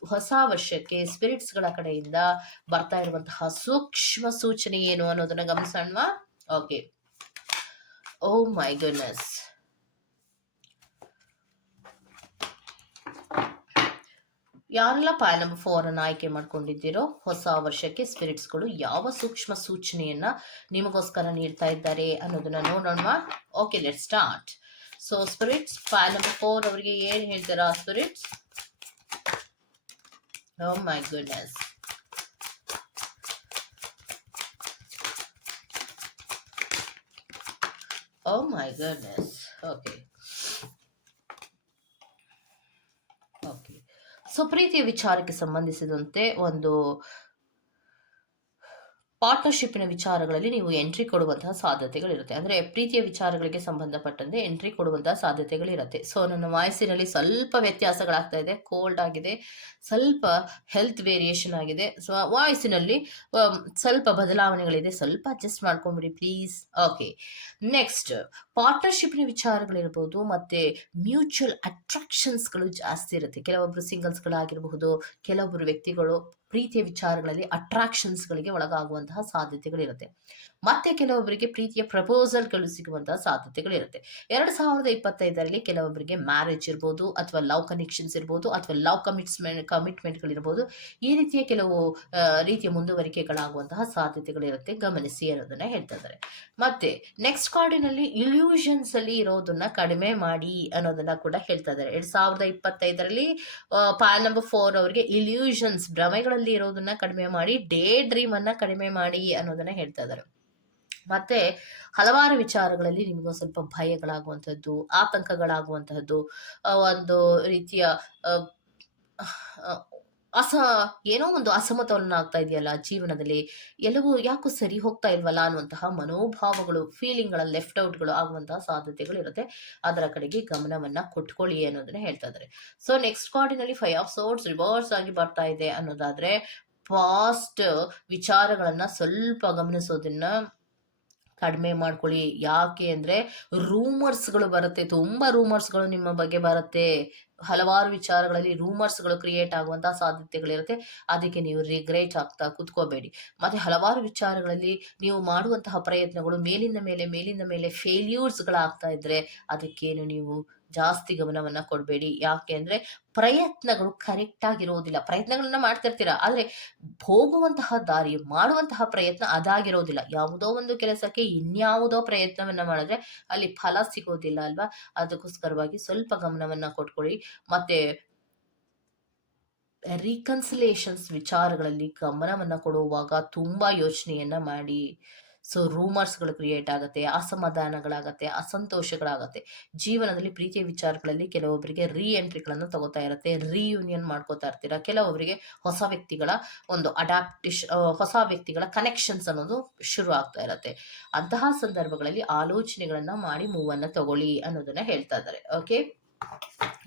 ಹೊಸ ವರ್ಷಕ್ಕೆ ಸ್ಪಿರಿಟ್ಸ್ಗಳ ಕಡೆಯಿಂದ ಬರ್ತಾ ಇರುವಂತಹ ಸೂಕ್ಷ್ಮ ಸೂಚನೆ ಏನು ಅನ್ನೋದನ್ನ ಗಮನಿಸೋಣ ಓಕೆ ಓ ಮೈ ಗುಡ್ನೆಸ್ ಯಾರೆಲ್ಲ ಪಾಯ್ ನಂಬರ್ ಫೋರ್ ಅನ್ನು ಆಯ್ಕೆ ಮಾಡ್ಕೊಂಡಿದ್ದೀರೋ, ಹೊಸ ವರ್ಷಕ್ಕೆ ಸ್ಪಿರಿಟ್ಸ್ಗಳು ಯಾವ ಸೂಕ್ಷ್ಮ ಸೂಚನೆಯನ್ನ ನಿಮಗೋಸ್ಕರ ನೀಡ್ತಾ ಇದ್ದಾರೆ ಅನ್ನೋದನ್ನ ನೋಡೋಣ okay let start so spirits five number four ಅವರಿಗೆ ಏನ್ ಹೇಳ್ತೀರಾ? Spirits oh my goodness oh my goodness okay okay so ಪ್ರೀತಿಯ ವಿಚಾರಕ್ಕೆ ಸಂಬಂಧಿಸಿದಂತೆ ಒಂದು ಪಾರ್ಟ್ನರ್ಶಿಪ್ಪಿನ ವಿಚಾರಗಳಲ್ಲಿ ನೀವು ಎಂಟ್ರಿ ಕೊಡುವಂತಹ ಸಾಧ್ಯತೆಗಳಿರುತ್ತೆ. ಅಂದರೆ ಪ್ರೀತಿಯ ವಿಚಾರಗಳಿಗೆ ಸಂಬಂಧಪಟ್ಟಂತೆ ಎಂಟ್ರಿ ಕೊಡುವಂತಹ ಸಾಧ್ಯತೆಗಳಿರುತ್ತೆ. ಸೊ, ನನ್ನ ವಾಯ್ಸಿನಲ್ಲಿ ಸ್ವಲ್ಪ ವ್ಯತ್ಯಾಸಗಳಾಗ್ತಾ ಇದೆ. ಕೋಲ್ಡ್ ಆಗಿದೆ. ಸ್ವಲ್ಪ ಹೆಲ್ತ್ ವೇರಿಯೇಷನ್ ಆಗಿದೆ. ಸೊ, ವಾಯ್ಸಿನಲ್ಲಿ ಸ್ವಲ್ಪ ಬದಲಾವಣೆಗಳಿದೆ. ಸ್ವಲ್ಪ ಅಡ್ಜಸ್ಟ್ ಮಾಡ್ಕೊಂಬಿಡಿ, ಪ್ಲೀಸ್. ಓಕೆ. ನೆಕ್ಸ್ಟ್ ಪಾರ್ಟ್ನರ್ಶಿಪ್ನ ವಿಚಾರಗಳಿರ್ಬೋದು, ಮತ್ತು ಮ್ಯೂಚುವಲ್ ಅಟ್ರಾಕ್ಷನ್ಸ್ಗಳು ಜಾಸ್ತಿ ಇರುತ್ತೆ. ಕೆಲವೊಬ್ಬರು ಸಿಂಗಲ್ಸ್ಗಳಾಗಿರಬಹುದು ಕೆಲವೊಬ್ಬರು ವ್ಯಕ್ತಿಗಳು ಪ್ರೀತಿಯ ವಿಚಾರಗಳಲ್ಲಿ ಅಟ್ರಾಕ್ಷನ್ಸ್ಗಳಿಗೆ ಒಳಗಾಗುವಂತಹ ಸಾಧ್ಯತೆಗಳಿರುತ್ತೆ. ಮತ್ತೆ ಕೆಲವೊಬ್ಬರಿಗೆ ಪ್ರೀತಿಯ ಪ್ರಪೋಸಲ್ಗಳು ಸಿಗುವಂತಹ ಸಾಧ್ಯತೆಗಳಿರುತ್ತೆ. ಎರಡು ಸಾವಿರದ ಇಪ್ಪತ್ತೈದರಲ್ಲಿ ಕೆಲವೊಬ್ಬರಿಗೆ ಮ್ಯಾರೇಜ್ ಇರ್ಬೋದು, ಅಥವಾ ಲವ್ ಕನೆಕ್ಷನ್ಸ್ ಇರ್ಬೋದು, ಅಥವಾ ಲವ್ ಕಮಿಟ್ಸ್ಮೆಂಟ್ ಕಮಿಟ್ಮೆಂಟ್ಗಳಿರ್ಬೋದು, ಈ ರೀತಿಯ ಕೆಲವು ರೀತಿಯ ಮುಂದುವರಿಕೆಗಳಾಗುವಂತಹ ಸಾಧ್ಯತೆಗಳಿರುತ್ತೆ. ಗಮನಿಸಿ ಅನ್ನೋದನ್ನ ಹೇಳ್ತಾ ಇದ್ದಾರೆ. ಮತ್ತೆ, ನೆಕ್ಸ್ಟ್ ಕಾರ್ಡಿನಲ್ಲಿ ಇಲ್ಯೂಷನ್ಸ್ ಅಲ್ಲಿ ಇರೋದನ್ನ ಕಡಿಮೆ ಮಾಡಿ ಅನ್ನೋದನ್ನ ಕೂಡ ಹೇಳ್ತಾ ಇದ್ದಾರೆ. ಎರಡ್ ಸಾವಿರದ ಇಪ್ಪತ್ತೈದರಲ್ಲಿ ಪಾಲ್ ನಂಬರ್ ಫೋರ್ ಅವರಿಗೆ ಇಲ್ಯೂಷನ್ಸ್, ಭ್ರಮೆಗಳಲ್ಲಿ ಇರೋದನ್ನ ಕಡಿಮೆ ಮಾಡಿ, ಡೇ ಡ್ರೀಮ್ ಅನ್ನ ಕಡಿಮೆ ಮಾಡಿ ಅನ್ನೋದನ್ನ ಹೇಳ್ತಾ ಇದ್ದಾರೆ. ಮತ್ತೆ ಹಲವಾರು ವಿಚಾರಗಳಲ್ಲಿ ನಿಮಗೂ ಸ್ವಲ್ಪ ಭಯಗಳಾಗುವಂಥದ್ದು ಆತಂಕಗಳಾಗುವಂತಹದ್ದು ಒಂದು ರೀತಿಯ ಅಸ, ಏನೋ ಒಂದು ಅಸಮತೋಲನ ಆಗ್ತಾ ಇದೆಯಲ್ಲ ಜೀವನದಲ್ಲಿ. ಎಲ್ಲವೂ ಯಾಕೋ ಸರಿ ಹೋಗ್ತಾ ಇಲ್ವಲ್ಲ ಅನ್ನುವಂತಹ ಮನೋಭಾವಗಳು ಫೀಲಿಂಗ್ಗಳ ಲೆಫ್ಟ್ ಔಟ್ಗಳು ಆಗುವಂತಹ ಸಾಧ್ಯತೆಗಳು ಇರುತ್ತೆ. ಅದರ ಕಡೆಗೆ ಗಮನವನ್ನ ಕೊಟ್ಕೊಳ್ಳಿ ಅನ್ನೋದನ್ನ ಹೇಳ್ತಾ ಇದ್ದಾರೆ. ಸೊ ನೆಕ್ಸ್ಟ್ ಕಾರ್ಡಿನಲ್ಲಿ ಫೈವ್ ಆಫ್ ಸೋರ್ಟ್ಸ್ ರಿವರ್ಸ್ ಆಗಿ ಬರ್ತಾ ಇದೆ ಅನ್ನೋದಾದ್ರೆ ಪಾಸ್ಟ್ ವಿಚಾರಗಳನ್ನ ಸ್ವಲ್ಪ ಗಮನಿಸೋದನ್ನ ಕಡಿಮೆ ಮಾಡ್ಕೊಳ್ಳಿ. ಯಾಕೆ ಅಂದರೆ ರೂಮರ್ಸ್ಗಳು ಬರುತ್ತೆ. ತುಂಬಾ ರೂಮರ್ಸ್ಗಳು ನಿಮ್ಮ ಬಗ್ಗೆ ಬರುತ್ತೆ. ಹಲವಾರು ವಿಚಾರಗಳಲ್ಲಿ ರೂಮರ್ಸ್ಗಳು ಕ್ರಿಯೇಟ್ ಆಗುವಂಥ ಸಾಧ್ಯತೆಗಳಿರುತ್ತೆ. ಅದಕ್ಕೆ ನೀವು ರಿಗ್ರೆಟ್ ಆಗ್ತಾ ಕೂತ್ಕೋಬೇಡಿ. ಮತ್ತೆ ಹಲವಾರು ವಿಚಾರಗಳಲ್ಲಿ ನೀವು ಮಾಡುವಂತಹ ಪ್ರಯತ್ನಗಳು ಮೇಲಿಂದ ಮೇಲೆ ಮೇಲಿಂದ ಮೇಲೆ ಫೇಲ್ಯೂರ್ಸ್ಗಳಾಗ್ತಾ ಇದ್ದರೆ ಅದಕ್ಕೇನು ನೀವು ಜಾಸ್ತಿ ಗಮನವನ್ನ ಕೊಡಬೇಡಿ. ಯಾಕೆ ಅಂದ್ರೆ ಪ್ರಯತ್ನಗಳು ಕರೆಕ್ಟ್ ಆಗಿರೋದಿಲ್ಲ. ಪ್ರಯತ್ನಗಳನ್ನ ಮಾಡ್ತಿರ್ತೀರ. ಆದ್ರೆ ಹೋಗುವಂತಹ ದಾರಿ, ಮಾಡುವಂತಹ ಪ್ರಯತ್ನ ಅದಾಗಿರೋದಿಲ್ಲ. ಯಾವುದೋ ಒಂದು ಕೆಲಸಕ್ಕೆ ಇನ್ಯಾವುದೋ ಪ್ರಯತ್ನವನ್ನ ಮಾಡಿದ್ರೆ ಅಲ್ಲಿ ಫಲ ಸಿಗೋದಿಲ್ಲ ಅಲ್ವಾ? ಅದಕ್ಕೋಸ್ಕರವಾಗಿ ಸ್ವಲ್ಪ ಗಮನವನ್ನ ಕೊಟ್ಕೊಳ್ಳಿ. ಮತ್ತೆ ರೀಕನ್ಸಿಲೇಷನ್ಸ್ ವಿಚಾರಗಳಲ್ಲಿ ಗಮನವನ್ನ ಕೊಡುವಾಗ ತುಂಬಾ ಯೋಚನೆಯನ್ನ ಮಾಡಿ. ಸೊ ರೂಮರ್ಸ್ಗಳು ಕ್ರಿಯೇಟ್ ಆಗುತ್ತೆ, ಅಸಮಾಧಾನಗಳಾಗತ್ತೆ, ಅಸಂತೋಷಗಳಾಗತ್ತೆ. ಜೀವನದಲ್ಲಿ ಪ್ರೀತಿಯ ವಿಚಾರಗಳಲ್ಲಿ ಕೆಲವೊಬ್ಬರಿಗೆ ರೀ ಎಂಟ್ರಿಗಳನ್ನು ತಗೋತಾ ಇರುತ್ತೆ ರೀಯೂನಿಯನ್ ಮಾಡ್ಕೋತಾ ಇರ್ತೀರಾ? ಕೆಲವೊಬ್ಬರಿಗೆ ಹೊಸ ವ್ಯಕ್ತಿಗಳ ಒಂದು ಅಡಾಪ್ಟಿಶ್ ಹೊಸ ವ್ಯಕ್ತಿಗಳ ಕನೆಕ್ಷನ್ಸ್ ಅನ್ನೋದು ಶುರು ಆಗ್ತಾ ಇರುತ್ತೆ. ಅಂತಹ ಸಂದರ್ಭಗಳಲ್ಲಿ ಆಲೋಚನೆಗಳನ್ನ ಮಾಡಿ ಮೂವನ್ನ ತಗೊಳ್ಳಿ ಅನ್ನೋದನ್ನ ಹೇಳ್ತಾ ಇದ್ದಾರೆ. ಓಕೆ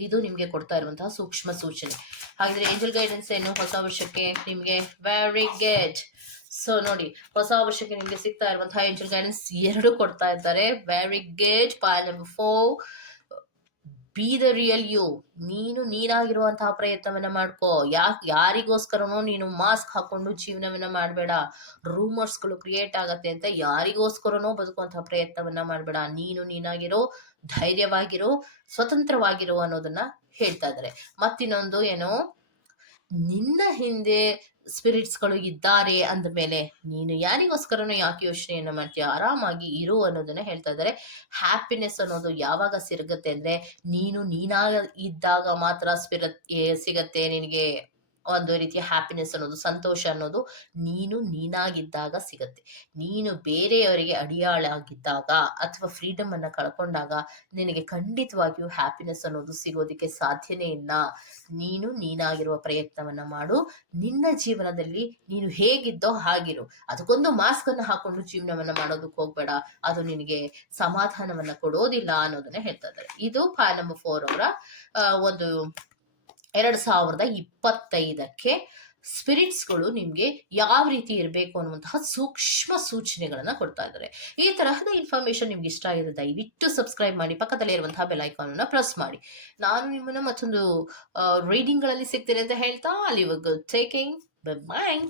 ಇದು ನಿಮ್ಗೆ ಕೊಡ್ತಾ ಇರುವಂತಹ ಸೂಕ್ಷ್ಮ ಸೂಚನೆ. ಹಾಗಿದ್ರೆ ಏಂಜಲ್ ಗೈಡೆನ್ಸ್ ಏನು? ಹೊಸ ವರ್ಷಕ್ಕೆ ನಿಮ್ಗೆ? ವೆರಿ ಗುಡ್ ಸೊ ನೋಡಿ, ಹೊಸ ವರ್ಷಕ್ಕೆ ನಿಮಗೆ ಸಿಗ್ತಾ ಇರುವಂತಹ ಏಂಜಲ್ ಗೈಡೆನ್ಸ್ ಎರಡು ಕೊಡ್ತಾ ಇದ್ದಾರೆ. Very gauge pile number four be the real you ನೀನು ನೀನಾಗಿರುವಂತಹ ಪ್ರಯತ್ನವನ್ನ ಮಾಡ್ಕೋ. ಯಾಕೆ ಯಾರಿಗೋಸ್ಕರನೋ ನೀನು ಮಾಸ್ಕ್ ಹಾಕೊಂಡು ಜೀವನವನ್ನ ಮಾಡಬೇಡ. ರೂಮರ್ಸ್ಗಳು ಕ್ರಿಯೇಟ್ ಆಗತ್ತೆ ಅಂತ ಯಾರಿಗೋಸ್ಕರನೋ ಬದುಕುವಂತಹ ಪ್ರಯತ್ನವನ್ನ ಮಾಡಬೇಡ. ನೀನು ನೀನಾಗಿರೋ, ಧೈರ್ಯವಾಗಿರೋ, ಸ್ವತಂತ್ರವಾಗಿರೋ ಅನ್ನೋದನ್ನ ಹೇಳ್ತಾ ಇದ್ದಾರೆ. ಮತ್ತಿನ್ನೊಂದು ಏನು? ನಿನ್ನ ಹಿಂದೆ ಸ್ಪಿರಿಟ್ಸ್ಗಳು ಇದ್ದಾರೆ ಅಂದ ಮೇಲೆ ನೀನು ಯಾರಿಗೋಸ್ಕರನೂ ಯಾಕೆ ಯೋಚನೆಯನ್ನು ಮಾಡ್ತೀಯ? ಆರಾಮಾಗಿ ಇರು ಅನ್ನೋದನ್ನ ಹೇಳ್ತಾ ಇದ್ದಾರೆ. ಹ್ಯಾಪಿನೆಸ್ ಅನ್ನೋದು ಯಾವಾಗ ಸಿಗುತ್ತೆ ಅಂದ್ರೆ ನೀನು ನೀನಾಗ ಇದ್ದಾಗ ಮಾತ್ರ ಸ್ಪಿರತ್ ಸಿಗತ್ತೆ ನಿನಗೆ ಒಂದು ರೀತಿಯ ಹ್ಯಾಪಿನೆಸ್ ಅನ್ನೋದು, ಸಂತೋಷ ಅನ್ನೋದು ನೀನು ನೀನಾಗಿದ್ದಾಗ ಸಿಗತ್ತೆ. ನೀನು ಬೇರೆಯವರಿಗೆ ಅಡಿಯಾಳಾಗಿದ್ದಾಗ ಅಥವಾ ಫ್ರೀಡಮ್ ಅನ್ನ ಕಳ್ಕೊಂಡಾಗ ನಿನಗೆ ಖಂಡಿತವಾಗಿಯೂ ಹ್ಯಾಪಿನೆಸ್ ಅನ್ನೋದು ಸಿಗೋದಕ್ಕೆ ಸಾಧ್ಯನೇ ಇಲ್ಲ. ನೀನು ನೀನಾಗಿರುವ ಪ್ರಯತ್ನವನ್ನ ಮಾಡು. ನಿನ್ನ ಜೀವನದಲ್ಲಿ ನೀನು ಹೇಗಿದ್ದೋ ಹಾಗಿರು. ಅದಕ್ಕೊಂದು ಮಾಸ್ಕ್ ಅನ್ನು ಹಾಕೊಂಡು ಜೀವನವನ್ನ ಮಾಡೋದಕ್ಕೆ ಹೋಗ್ಬೇಡ. ಅದು ನಿನಗೆ ಸಮಾಧಾನವನ್ನ ಕೊಡೋದಿಲ್ಲ ಅನ್ನೋದನ್ನ ಹೇಳ್ತಾ ಇದ್ದಾರೆ. ಇದು ಪಾಯ್ ನಂಬರ್ ಫೋರ್ ಅವರ ಒಂದು ಎರಡ್ ಸಾವಿರದ ಇಪ್ಪತ್ತೈದಕ್ಕೆ ಸ್ಪಿರಿಟ್ಸ್ಗಳು ನಿಮ್ಗೆ ಯಾವ ರೀತಿ ಇರಬೇಕು ಅನ್ನುವಂತಹ ಸೂಕ್ಷ್ಮ ಸೂಚನೆಗಳನ್ನ ಕೊಡ್ತಾ ಇದ್ದಾರೆ. ಈ ತರಹದ ಇನ್ಫಾರ್ಮೇಶನ್ ನಿಮ್ಗೆ ಇಷ್ಟ ಆಗಿದೆ ದಯವಿಟ್ಟು ಸಬ್ಸ್ಕ್ರೈಬ್ ಮಾಡಿ, ಪಕ್ಕದಲ್ಲೇ ಇರುವಂತಹ ಬೆಲ್ ಐಕಾನ್ ಅನ್ನ ಪ್ರೆಸ್ ಮಾಡಿ. ನಾನು ನಿಮ್ಮನ್ನ ಮತ್ತೊಂದು ರೀಡಿಂಗ್ಗಳಲ್ಲಿ ಸಿಗ್ತೇನೆ ಅಂತ ಹೇಳ್ತಾ, ಅಲ್ಲಿ ಟೇಕಿಂಗ್ ಬಾಯ್